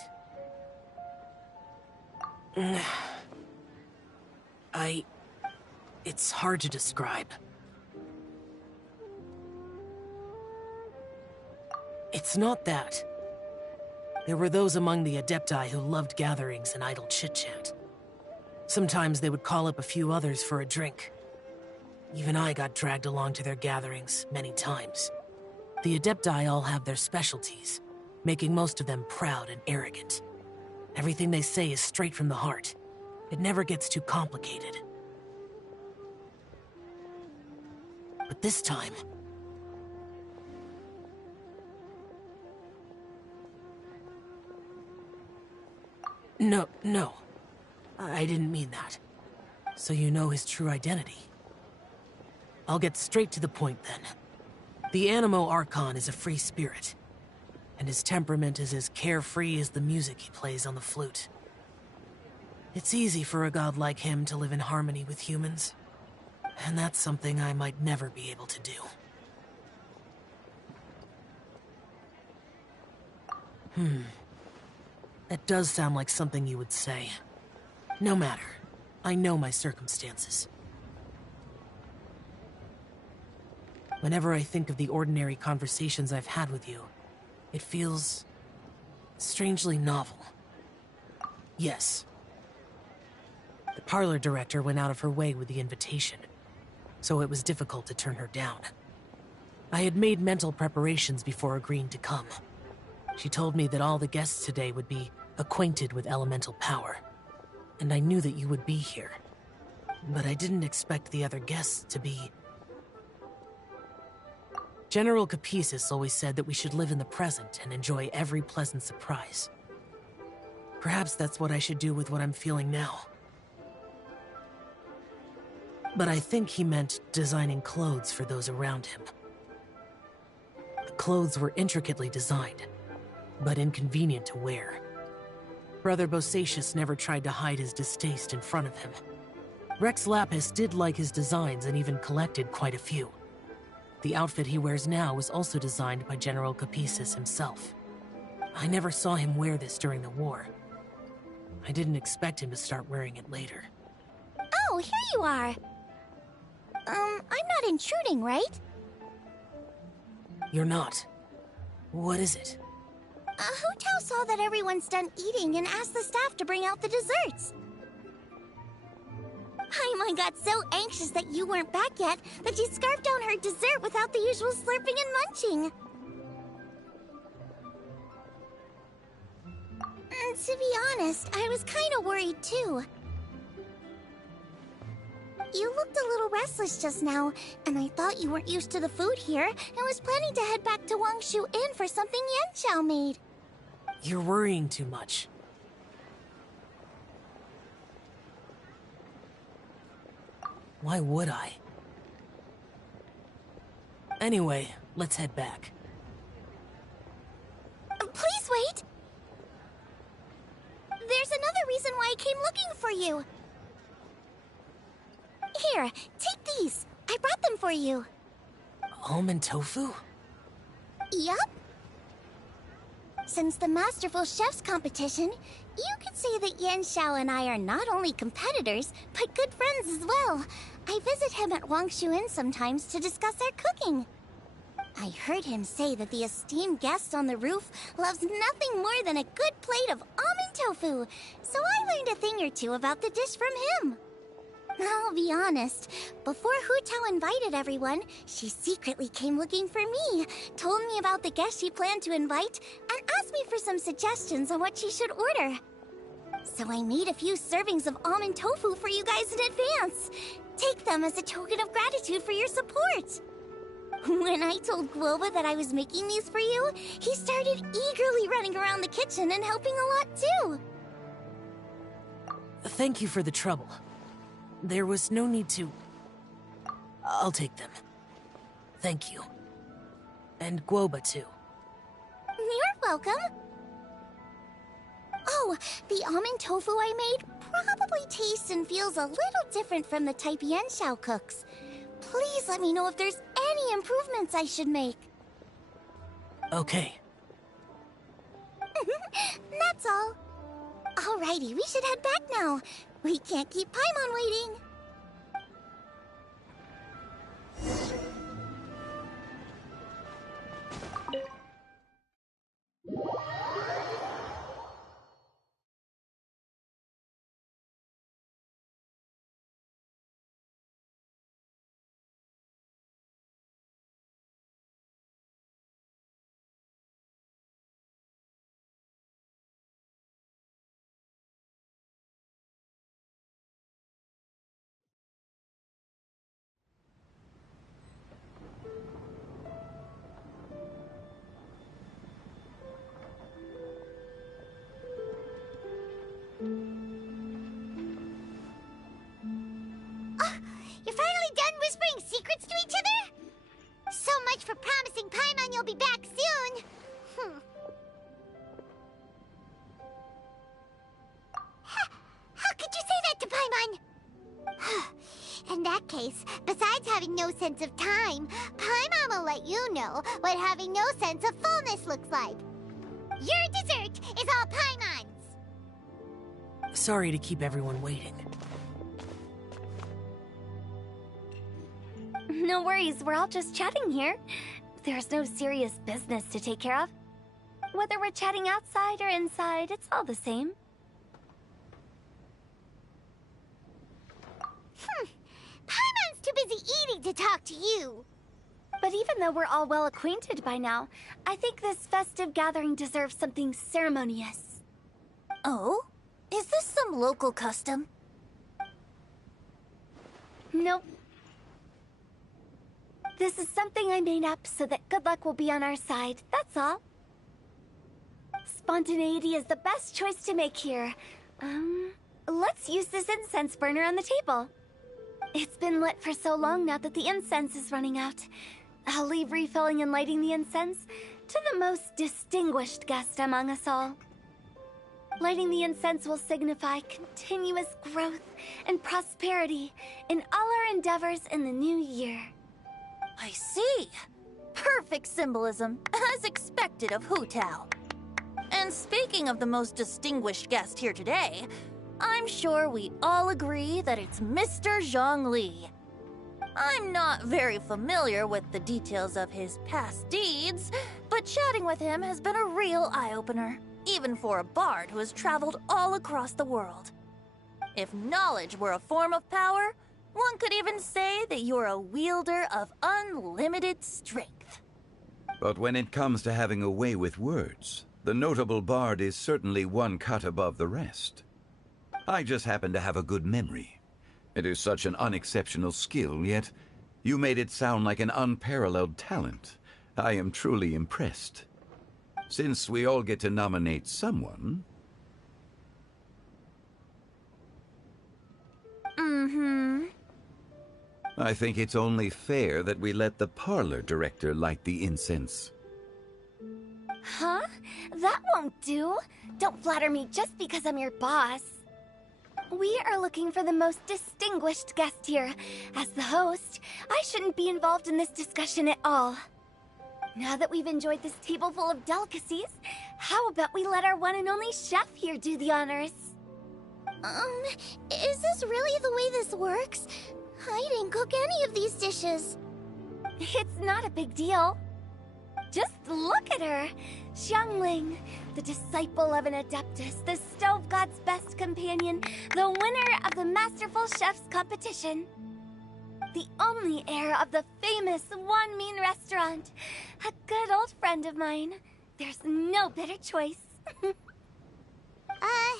It's hard to describe. It's not that. There were those among the Adepti who loved gatherings and idle chit-chat. Sometimes they would call up a few others for a drink. Even I got dragged along to their gatherings many times. The Adepti all have their specialties, making most of them proud and arrogant. Everything they say is straight from the heart. It never gets too complicated. But this time... No. I didn't mean that. So you know his true identity. I'll get straight to the point then. The Animo Archon is a free spirit, and his temperament is as carefree as the music he plays on the flute. It's easy for a god like him to live in harmony with humans, and that's something I might never be able to do. That does sound like something you would say. No matter. I know my circumstances. Whenever I think of the ordinary conversations I've had with you, it feels strangely novel. Yes. The parlor director went out of her way with the invitation, so it was difficult to turn her down. I had made mental preparations before agreeing to come. She told me that all the guests today would be acquainted with elemental power, and I knew that you would be here. But I didn't expect the other guests to be... General Capisis always said that we should live in the present and enjoy every pleasant surprise. Perhaps that's what I should do with what I'm feeling now. But I think he meant designing clothes for those around him. The clothes were intricately designed, but inconvenient to wear. Brother Bosacius never tried to hide his distaste in front of him. Rex Lapis did like his designs and even collected quite a few. The outfit he wears now was also designed by General Capisis himself. I never saw him wear this during the war. I didn't expect him to start wearing it later. Oh, here you are. I'm not intruding, right? You're not. What is it? Hu Tao saw that everyone's done eating and asked the staff to bring out the desserts. Paimon got so anxious that you weren't back yet that she scarfed down her dessert without the usual slurping and munching. To be honest, I was kind of worried too. You looked a little restless just now, and I thought you weren't used to the food here and was planning to head back to Wangshu Inn for something Yan Xiao made. You're worrying too much. Why would I? Anyway, let's head back. Please wait! There's another reason why I came looking for you. Here, take these. I brought them for you. Almond tofu? Yup. Since the Masterful Chef's competition, you could say that Yan Xiao and I are not only competitors, but good friends as well. I visit him at Wangshu Inn sometimes to discuss our cooking. I heard him say that the esteemed guest on the roof loves nothing more than a good plate of almond tofu, so I learned a thing or two about the dish from him. I'll be honest, before Hu Tao invited everyone, she secretly came looking for me, told me about the guests she planned to invite, and asked me for some suggestions on what she should order. So I made a few servings of almond tofu for you guys in advance. Take them as a token of gratitude for your support. When I told Guoba that I was making these for you, he started eagerly running around the kitchen and helping a lot too. Thank you for the trouble. There was no need to... I'll take them. Thank you. And Guoba, too. You're welcome. Oh, the almond tofu I made probably tastes and feels a little different from the type Yan Xiao cooks. Please let me know if there's any improvements I should make. Okay. That's all. Alrighty, we should head back now. We can't keep Paimon waiting. Oh, you're finally done whispering secrets to each other? So much for promising Paimon you'll be back soon. How could you say that to Paimon? In that case, besides having no sense of time, Paimon will let you know what having no sense of fullness looks like. Your dessert is all Paimon's! Sorry to keep everyone waiting. No worries, we're all just chatting here. There's no serious business to take care of. Whether we're chatting outside or inside, it's all the same. Paimon's too busy eating to talk to you. But even though we're all well acquainted by now, I think this festive gathering deserves something ceremonious. Oh? Is this some local custom? Nope. This is something I made up so that good luck will be on our side, that's all. Spontaneity is the best choice to make here. Let's use this incense burner on the table. It's been lit for so long now that the incense is running out. I'll leave refilling and lighting the incense to the most distinguished guest among us all. Lighting the incense will signify continuous growth and prosperity in all our endeavors in the new year. I see. Perfect symbolism, as expected of Hu Tao. And speaking of the most distinguished guest here today, I'm sure we all agree that it's Mr. Zhongli. I'm not very familiar with the details of his past deeds, but chatting with him has been a real eye-opener, even for a bard who has traveled all across the world. If knowledge were a form of power, one could even say that you're a wielder of unlimited strength. But when it comes to having a way with words, the notable bard is certainly one cut above the rest. I just happen to have a good memory. It is such an unexceptional skill, yet you made it sound like an unparalleled talent. I am truly impressed. Since we all get to nominate someone... I think it's only fair that we let the parlor director light the incense. Huh? That won't do. Don't flatter me just because I'm your boss. We are looking for the most distinguished guest here. As the host, I shouldn't be involved in this discussion at all. Now that we've enjoyed this table full of delicacies, how about we let our one and only chef here do the honors? Is this really the way this works? I didn't cook any of these dishes. It's not a big deal. Just look at her. Xiangling, the disciple of an adeptus, the stove god's best companion, the winner of the Masterful Chef's competition. The only heir of the famous One Mean restaurant. A good old friend of mine. There's no better choice. Why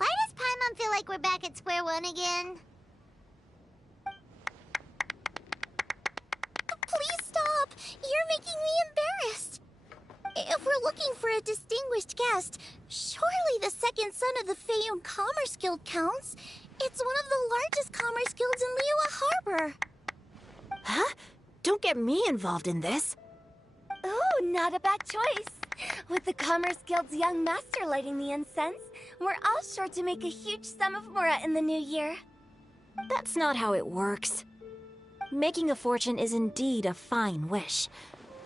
does Paimon feel like we're back at square one again? Please stop! You're making me embarrassed. If we're looking for a distinguished guest, surely the second son of the Feiyun Commerce Guild counts. It's one of the largest commerce guilds in Liyue Harbor. Huh? Don't get me involved in this. Oh, not a bad choice. With the Commerce Guild's young master lighting the incense, we're all sure to make a huge sum of mora in the new year. That's not how it works. Making a fortune is indeed a fine wish,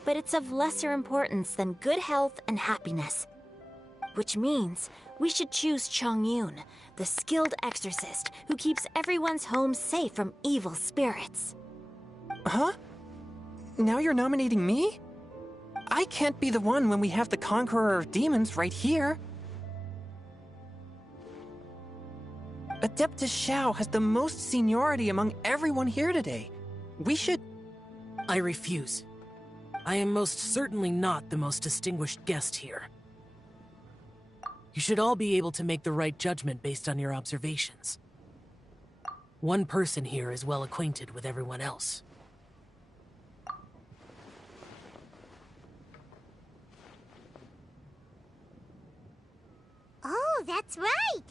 but it's of lesser importance than good health and happiness. Which means we should choose Chongyun, the skilled exorcist who keeps everyone's home safe from evil spirits. Huh? Now you're nominating me? I can't be the one when we have the Conqueror of Demons right here. Adeptus Shao has the most seniority among everyone here today. We should... I refuse. I am most certainly not the most distinguished guest here. You should all be able to make the right judgment based on your observations. One person here is well acquainted with everyone else. Oh, that's right!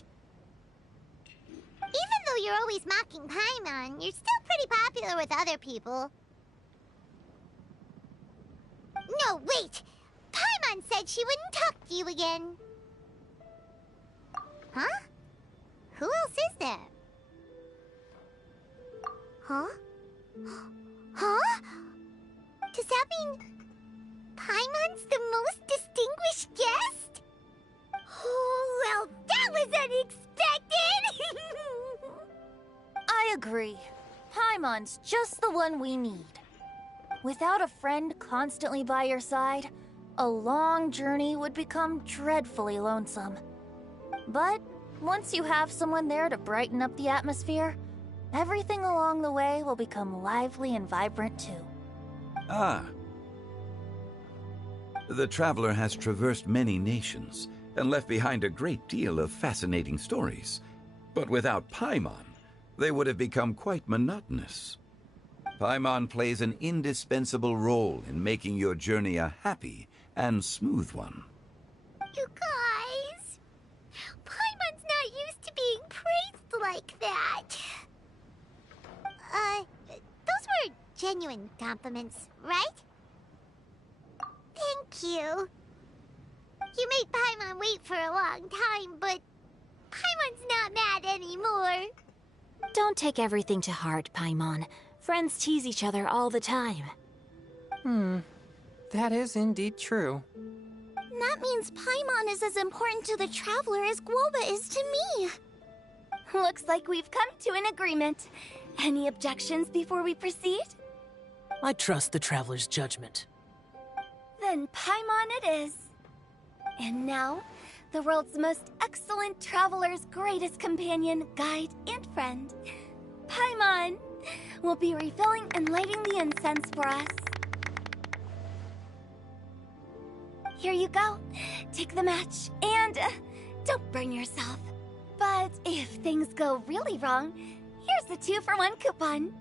though you're always mocking Paimon, you're still pretty popular with other people. No, wait! Paimon said she wouldn't talk to you again. Huh? Who else is there? Huh? Huh? Does that mean Paimon's the most distinguished guest? Oh, well, that was unexpected! I agree. Paimon's just the one we need. Without a friend constantly by your side, a long journey would become dreadfully lonesome. But once you have someone there to brighten up the atmosphere, everything along the way will become lively and vibrant too. Ah. The traveler has traversed many nations and left behind a great deal of fascinating stories. But without Paimon, they would have become quite monotonous. Paimon plays an indispensable role in making your journey a happy and smooth one. You guys, Paimon's not used to being praised like that. Those were genuine compliments, right? Thank you. You made Paimon wait for a long time, but Paimon's not mad anymore. Don't take everything to heart, Paimon. Friends tease each other all the time. That is indeed true. That means Paimon is as important to the traveler as Guoba is to me. Looks like we've come to an agreement. Any objections before we proceed? I trust the traveler's judgment. Then Paimon it is. And now, the world's most excellent traveler's greatest companion, guide, and friend, Paimon, will be refilling and lighting the incense for us. Here you go. Take the match, and don't burn yourself. But if things go really wrong, here's the 2-for-1 coupon.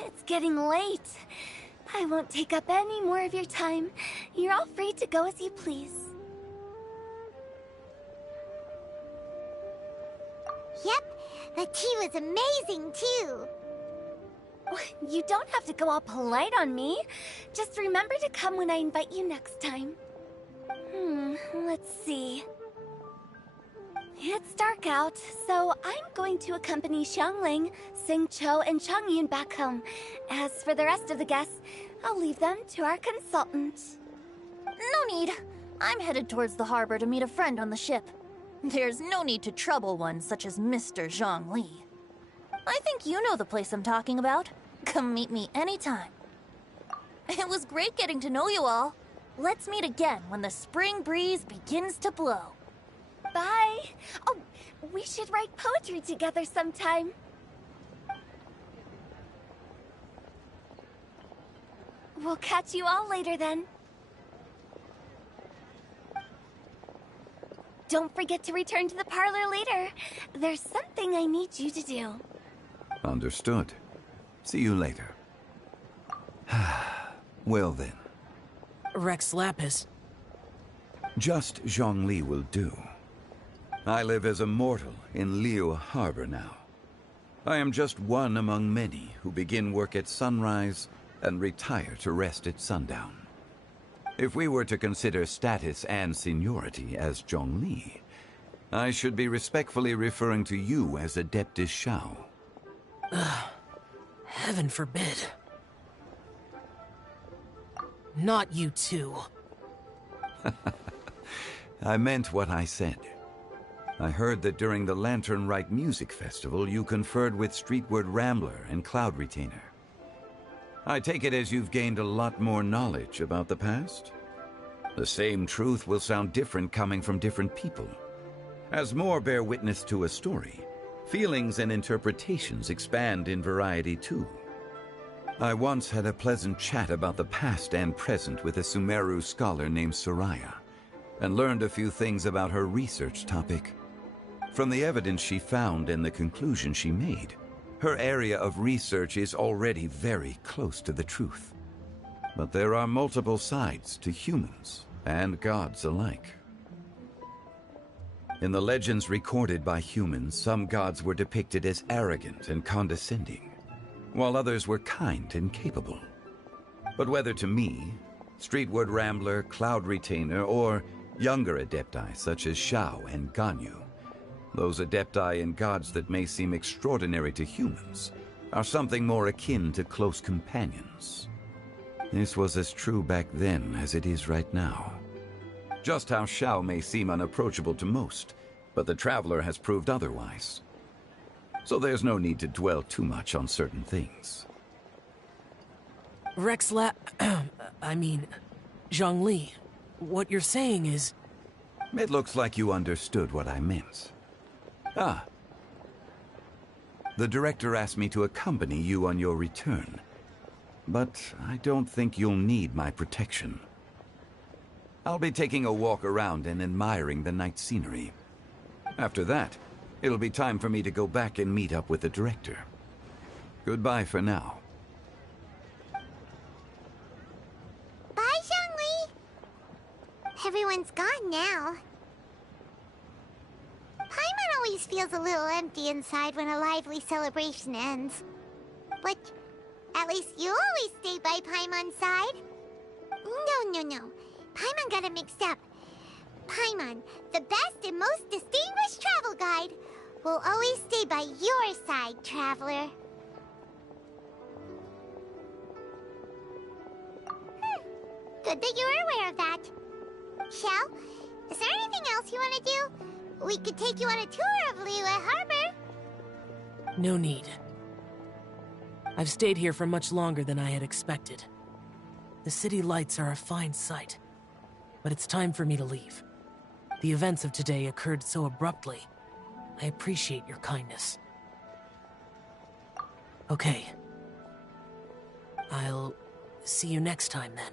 It's getting late. I won't take up any more of your time. You're all free to go as you please. Yep, the tea was amazing too. You don't have to go all polite on me. Just remember to come when I invite you next time. Let's see. It's dark out, so I'm going to accompany Xiangling, Xingqiu, and Changyun back home. As for the rest of the guests, I'll leave them to our consultant. No need. I'm headed towards the harbor to meet a friend on the ship. There's no need to trouble one such as Mr. Zhongli. I think you know the place I'm talking about. Come meet me anytime. It was great getting to know you all. Let's meet again when the spring breeze begins to blow. Bye. Oh, we should write poetry together sometime. We'll catch you all later then. don't forget to return to the parlor later. There's something I need you to do. Understood. See you later. Well then. Rex Lapis. Just Zhongli will do. I live as a mortal in Liyue Harbor now. I am just one among many who begin work at sunrise and retire to rest at sundown. If we were to consider status and seniority as Zhongli, I should be respectfully referring to you as Adeptus Shao. Heaven forbid. Not you too. I meant what I said. I heard that during the Lantern Rite Music Festival, you conferred with Streetward Rambler and Cloud Retainer. I take it as you've gained a lot more knowledge about the past? The same truth will sound different coming from different people. As more bear witness to a story, feelings and interpretations expand in variety too. I once had a pleasant chat about the past and present with a Sumeru scholar named Soraya, and learned a few things about her research topic. From the evidence she found and the conclusion she made, her area of research is already very close to the truth. But there are multiple sides to humans and gods alike. In the legends recorded by humans, some gods were depicted as arrogant and condescending, while others were kind and capable. But whether to me, Streetward Rambler, Cloud Retainer, or younger adepti such as Shao and Ganyu, those adepti and gods that may seem extraordinary to humans are something more akin to close companions. This was as true back then as it is right now. Just how Shao may seem unapproachable to most, but the Traveler has proved otherwise. So there's no need to dwell too much on certain things. Zhongli, what you're saying is... It looks like you understood what I meant. Ah. The director asked me to accompany you on your return, but I don't think you'll need my protection. I'll be taking a walk around and admiring the night scenery. After that, it'll be time for me to go back and meet up with the director. Goodbye for now. Bye, Zhongli! Everyone's gone now. Paimon always feels a little empty inside when a lively celebration ends. But at least you always stay by Paimon's side. No. Paimon got it mixed up. Paimon, the best and most distinguished travel guide, will always stay by your side, Traveler. Good that you're aware of that. Shell, is there anything else you want to do? We could take you on a tour of Liyue Harbor. No need. I've stayed here for much longer than I had expected. The city lights are a fine sight, but it's time for me to leave. The events of today occurred so abruptly. I appreciate your kindness. Okay. I'll see you next time then.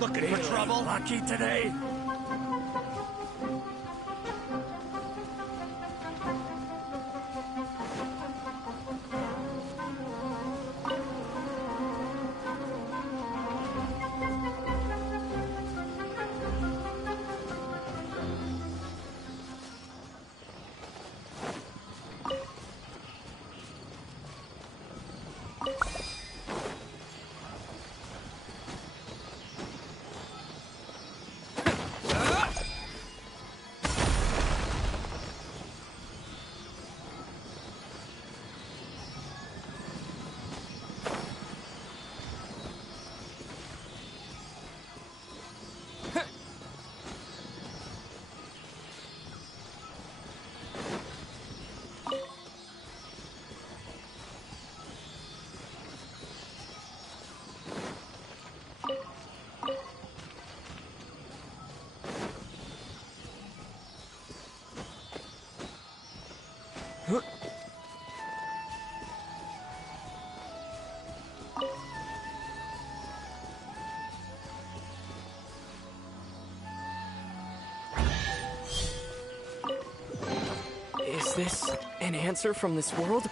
Looking for trouble? Lucky today? Is this an answer from this world?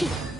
Yep.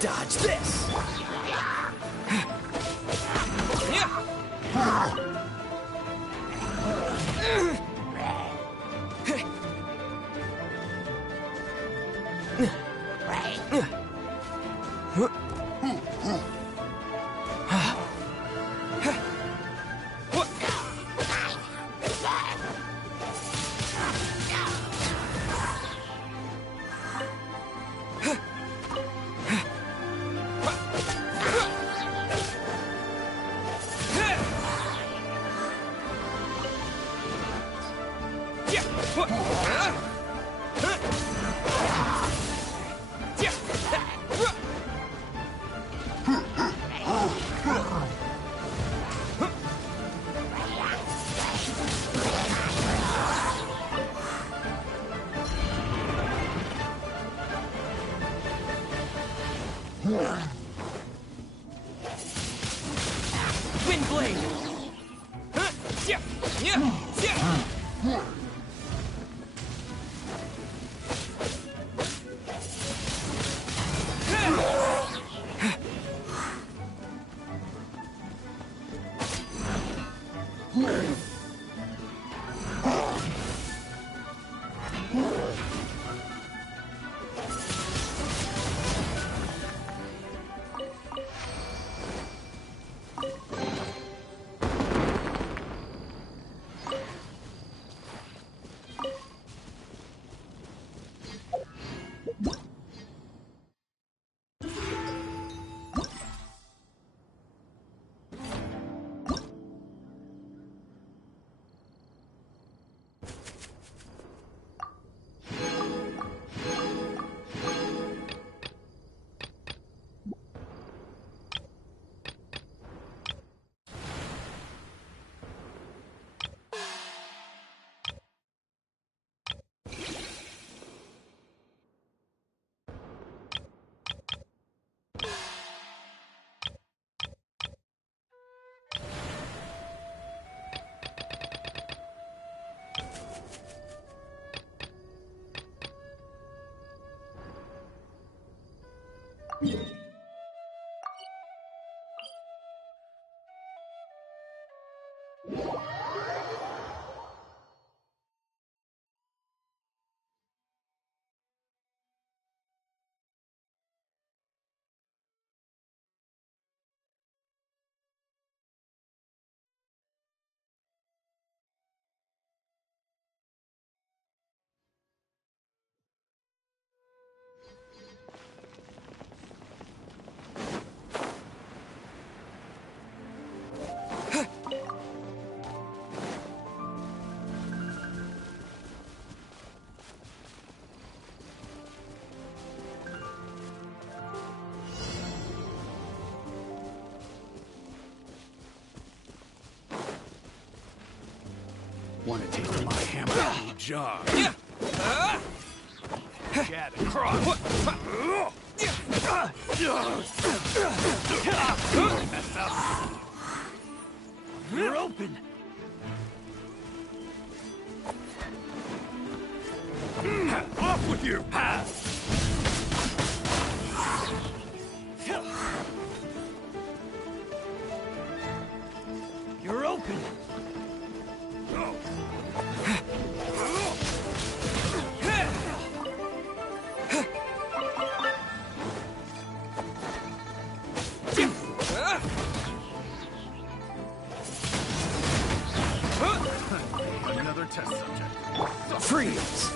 Dodge this! Want to take my hammer out your jaw? Jab across. Mess up. You're open. Off with you. You're open. Another test subject. Freeze!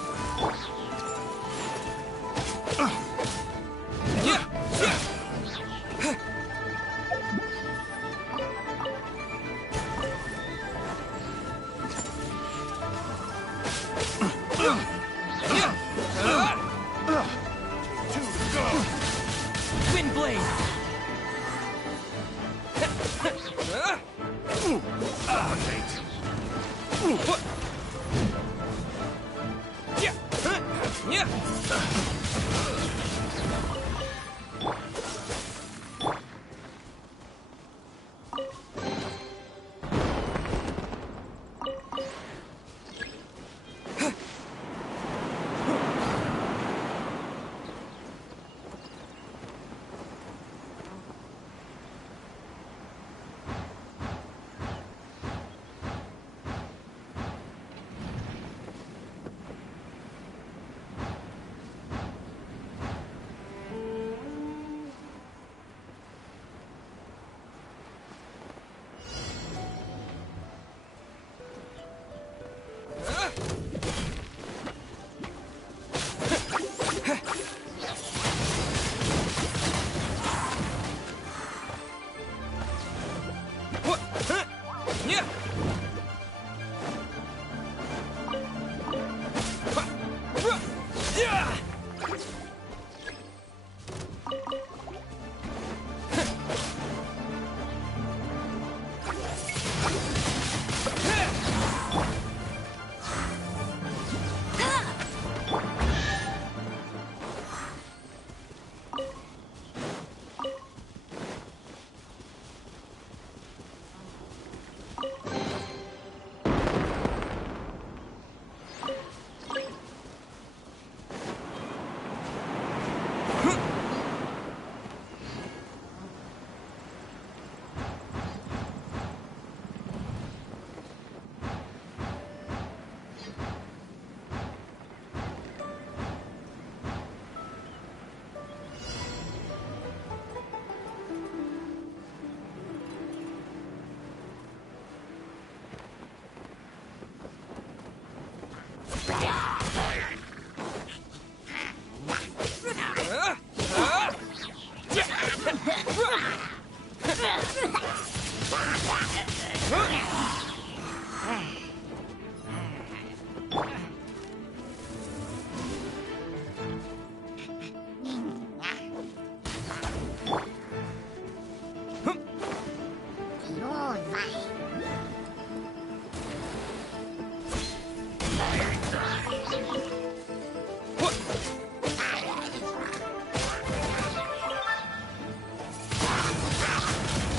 Wind blade!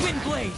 Wind blade!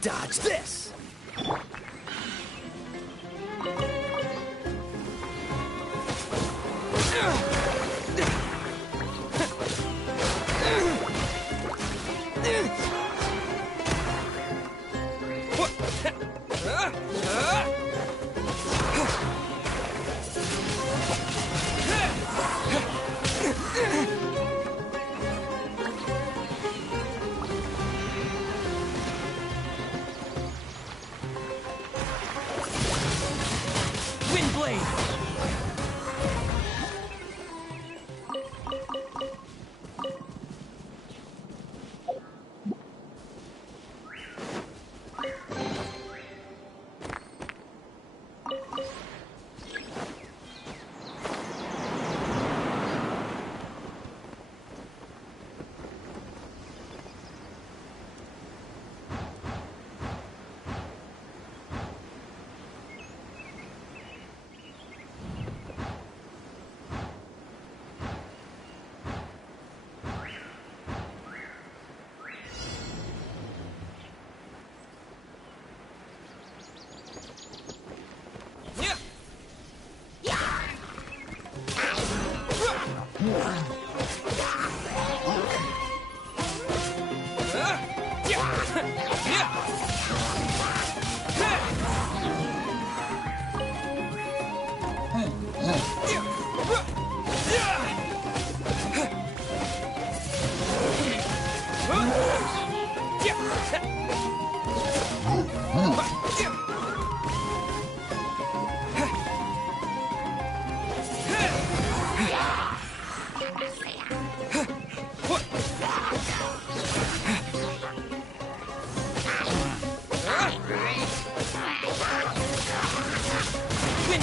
Dodge this!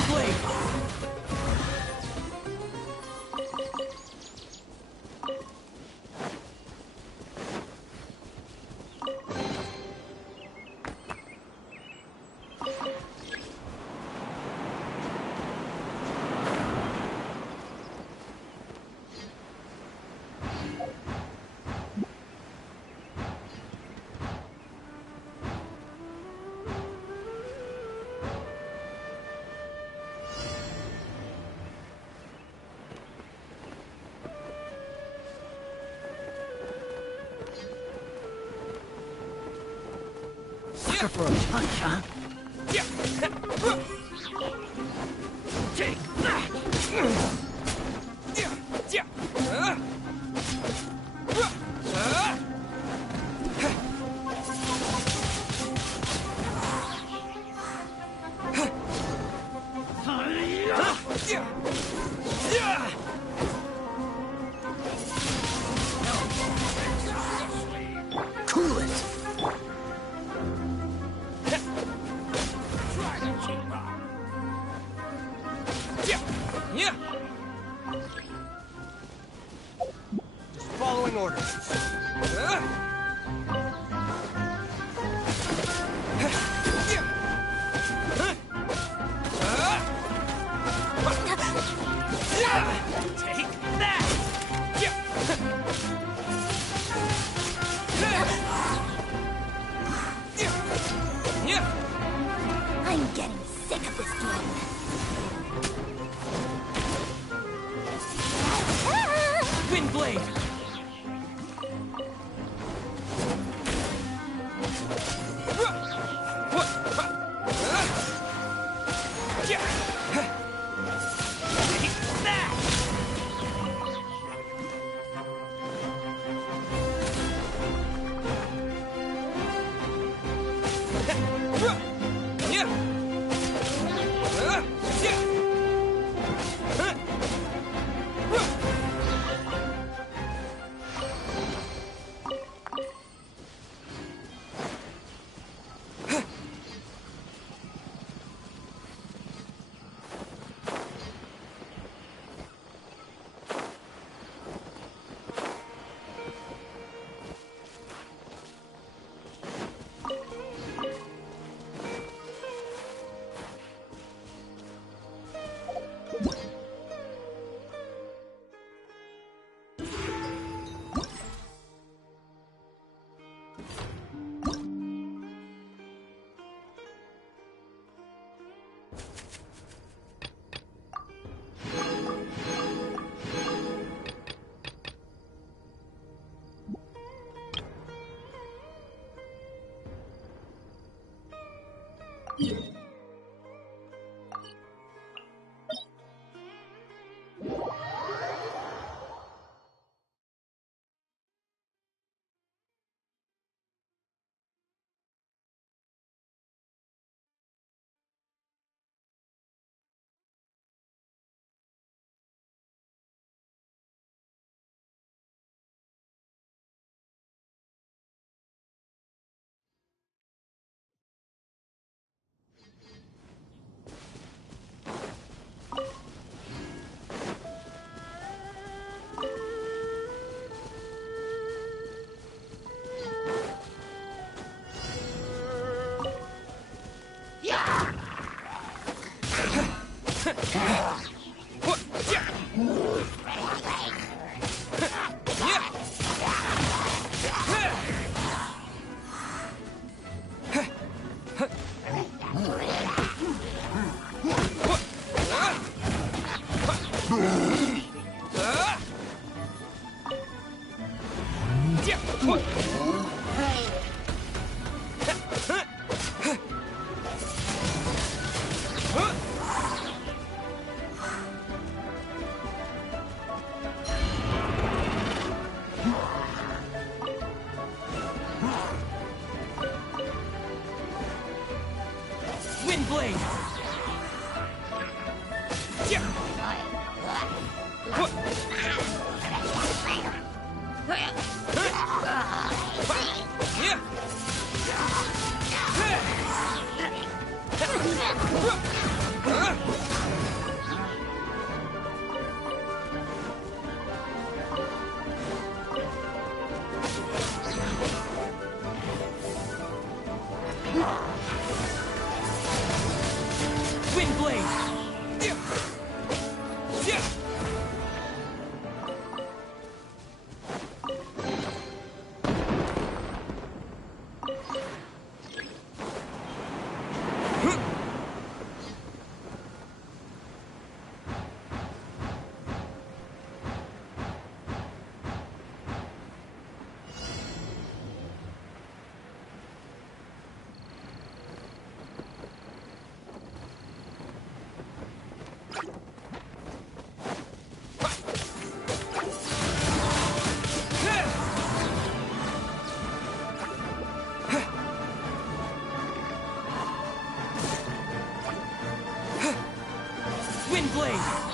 blade! Sucker for a punch, huh? Take that! Cool it! Just following orders. Take that! I'm getting sick of this game. Wind blade! Windblade!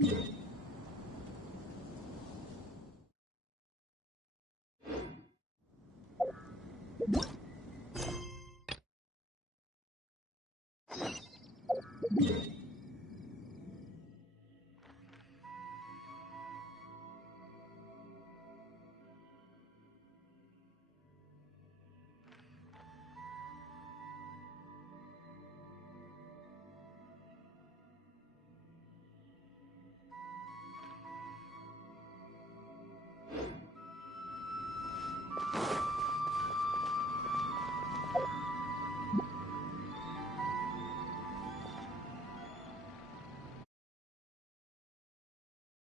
Yeah.